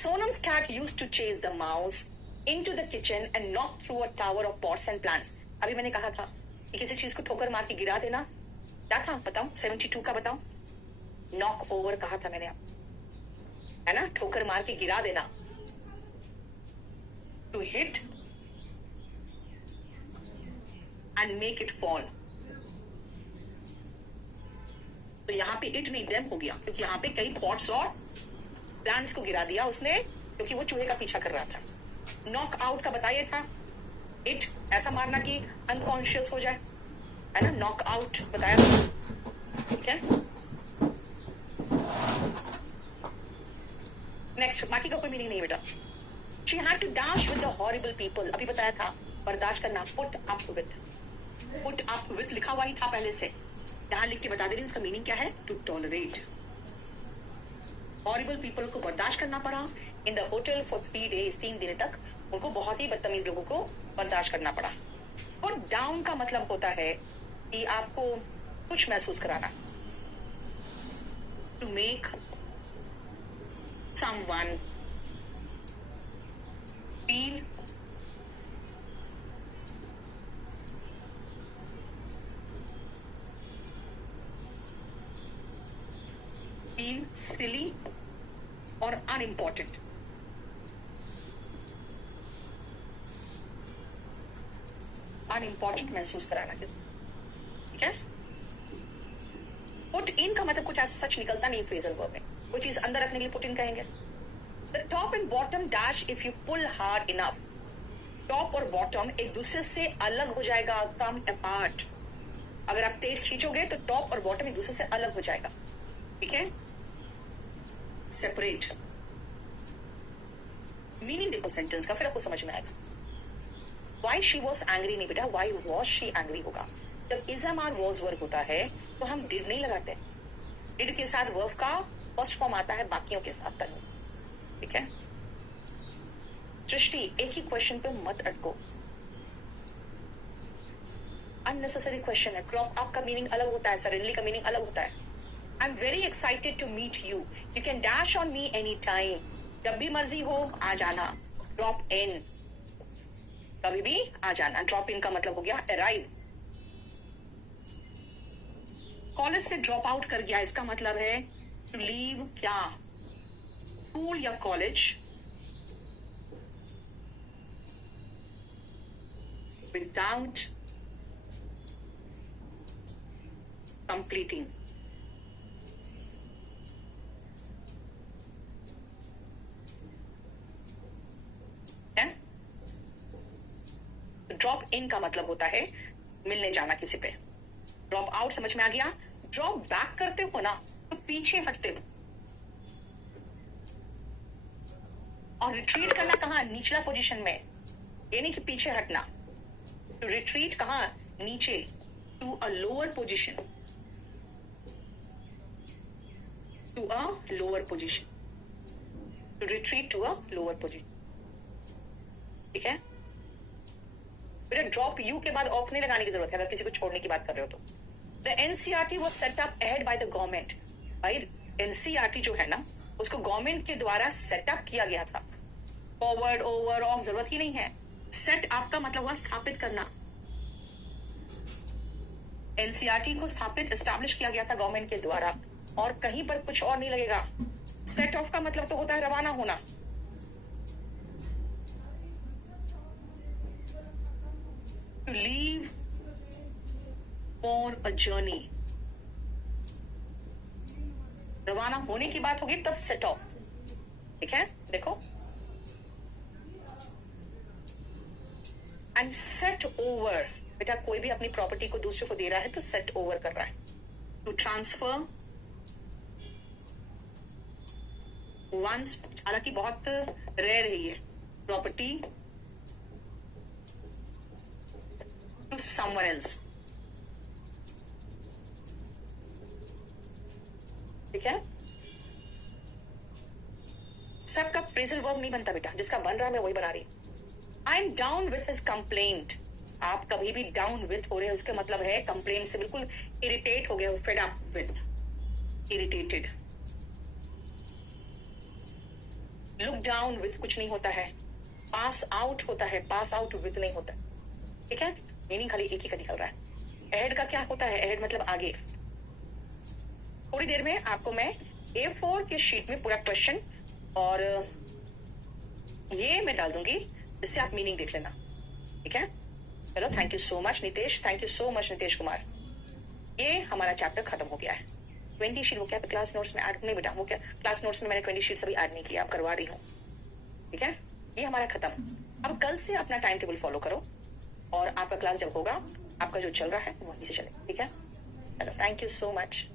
Sonam's cat used to chase the mouse into the kitchen and knock through a tower of pots and plants. अभी मैंने कहा था कि किसी चीज को ठोकर मार के गिरा देना क्या था बताओ, 72 का बताओ। नॉक ओवर कहा था मैंने, है ना, ठोकर मार के गिरा देना। To hit and make it fall. तो यहाँ पे इट नहीं देम हो गया, क्योंकि यहाँ पे कई पॉट्स और प्लांट्स को गिरा दिया उसने, क्योंकि वो चूहे का पीछा कर रहा था। नॉक आउट का बताया था, इट ऐसा मारना कि अनकॉन्शियस हो जाए, है ना, नॉक आउट बताया था, ठीक है। नेक्स्ट, बाकी का कोई मीनिंग नहीं बेटा। She had to dash with the horrible people, अभी बताया था, बर्दाश्त करना। Put up with, put up with लिखा हुआ ही था पहले से, यहां लिख के बता दे रही हूं इसका मीनिंग क्या है। टू टॉलरेट, हॉरिबल पीपल को बर्दाश्त करना पड़ा in the hotel for 3 days, 3 दिन तक उनको बहुत ही बदतमीज लोगों को बर्दाश्त करना पड़ा। और डाउन का मतलब होता है कि आपको कुछ महसूस कराना, टू मेक समवन फील सिली और अनइम्पॉर्टेंट। अनइम्पॉर्टेंट महसूस कराना, ठीक है। पुट इन का मतलब कुछ ऐसा सच निकलता नहीं फ्रेजल वर्ब में, कोई चीज अंदर रखने के लिए पुट इन कहेंगे। The top and bottom dash if you pull hard enough, top और बॉटम एक दूसरे से अलग हो जाएगा, कम अपार्ट। अगर आप तेज खींचोगे तो टॉप और बॉटम एक दूसरे से अलग हो जाएगा, ठीक है। सेपरेट, मीनिंग देखो सेंटेंस का, फिर आपको समझ में आएगा। वाई शी वॉज एंग्री नहीं बेटा, वाई वॉज शी एंग्री होगा। जब इजम और वॉज वर्ब होता है तो हम डिड नहीं लगाते, डिड के साथ वर्ब का फर्स्ट फॉर्म आता है बाकियों के साथ तनु, ठीक है। सृष्टि, एक ही क्वेश्चन पे मत अटको, अननेसेसरी क्वेश्चन है। क्रॉप अप का मीनिंग अलग होता है, सडनली का मीनिंग अलग होता है। I am very excited to meet you, you can dash on me any time, जब भी मर्जी हो आ जाना। ड्रॉप इन, कभी भी आ जाना। ड्रॉप इन का मतलब हो गया अराइव। कॉलेज से ड्रॉप आउट कर गया, इसका मतलब है टू लीव क्या, स्कूल या college without completing. Drop in का मतलब होता है मिलने जाना किसी पे। ड्रॉप आउट समझ में आ गया। ड्रॉप बैक करते हो ना तो पीछे हटते हो, और रिट्रीट करना कहाँ, निचला पोजीशन में, ये नहीं कि पीछे हटना। तो रिट्रीट कहाँ, नीचे, to a lower position, to a lower position, to retreat to a lower position, ठीक है। बेटा ड्रॉप यू के बाद ऑफ नहीं लगाने की जरूरत है अगर किसी को छोड़ने की बात कर रहे हो तो। The NCERT was set up ahead by the government. भाई एनसीईआरटी जो है ना उसको गवर्नमेंट के द्वारा सेटअप किया गया था। फॉरवर्ड ओवर ऑफ जरूरत ही नहीं है। सेट अप का मतलब हुआ स्थापित करना। एनसीईआरटी को स्थापित एस्टैब्लिश किया गया था गवर्नमेंट के द्वारा, और कहीं पर कुछ और नहीं लगेगा। सेट ऑफ का मतलब तो होता है रवाना होना। To leave for a journey, रवाना होने की बात होगी तब सेट ऑफ, ठीक है। देखो, एंड सेट ओवर, बेटा कोई भी अपनी प्रॉपर्टी को दूसरे को दे रहा है तो सेट ओवर कर रहा है। टू ट्रांसफर वंस, हालांकि बहुत रेयर है ये प्रॉपर्टी, टू समवन एल्स, ठीक है। सबका फ्रेजल वर्ब नहीं बनता बेटा, जिसका बन रहा है मैं वही बना रही। I am down with his complaint. आप कभी भी डाउन विथ हो रहे हैं उसका मतलब है कंप्लेंट से बिल्कुल इरिटेट हो गए हो, fed up with, irritated. Look down with कुछ नहीं होता है, पास आउट होता है, पास आउट विथ नहीं होता, ठीक है। मीनिंग खाली एक ही का निकल रहा है। अहेड का क्या होता है, अहेड मतलब आगे, थोड़ी देर में आपको मैं A4 के शीट में पूरा क्वेश्चन और ये मैं डाल दूंगी, जिससे आप मीनिंग देख लेना, ठीक है। चलो, thank you so much Nitesh, thank you so much Nitesh Kumar. ये हमारा चैप्टर खत्म हो गया है। 20 शीट वो क्या क्लास नोट्स में ऐड नहीं बेटा, वो क्या क्लास नोट्स में मैंने 20 शीट अभी ऐड नहीं किया, अब करवा रही हूँ, ठीक है। ये हमारा खत्म। अब कल से अपना टाइम टेबल फॉलो करो और आपका क्लास जब होगा, आपका जो चल रहा है वहीं से चले, ठीक है। चलो, थैंक यू सो मच।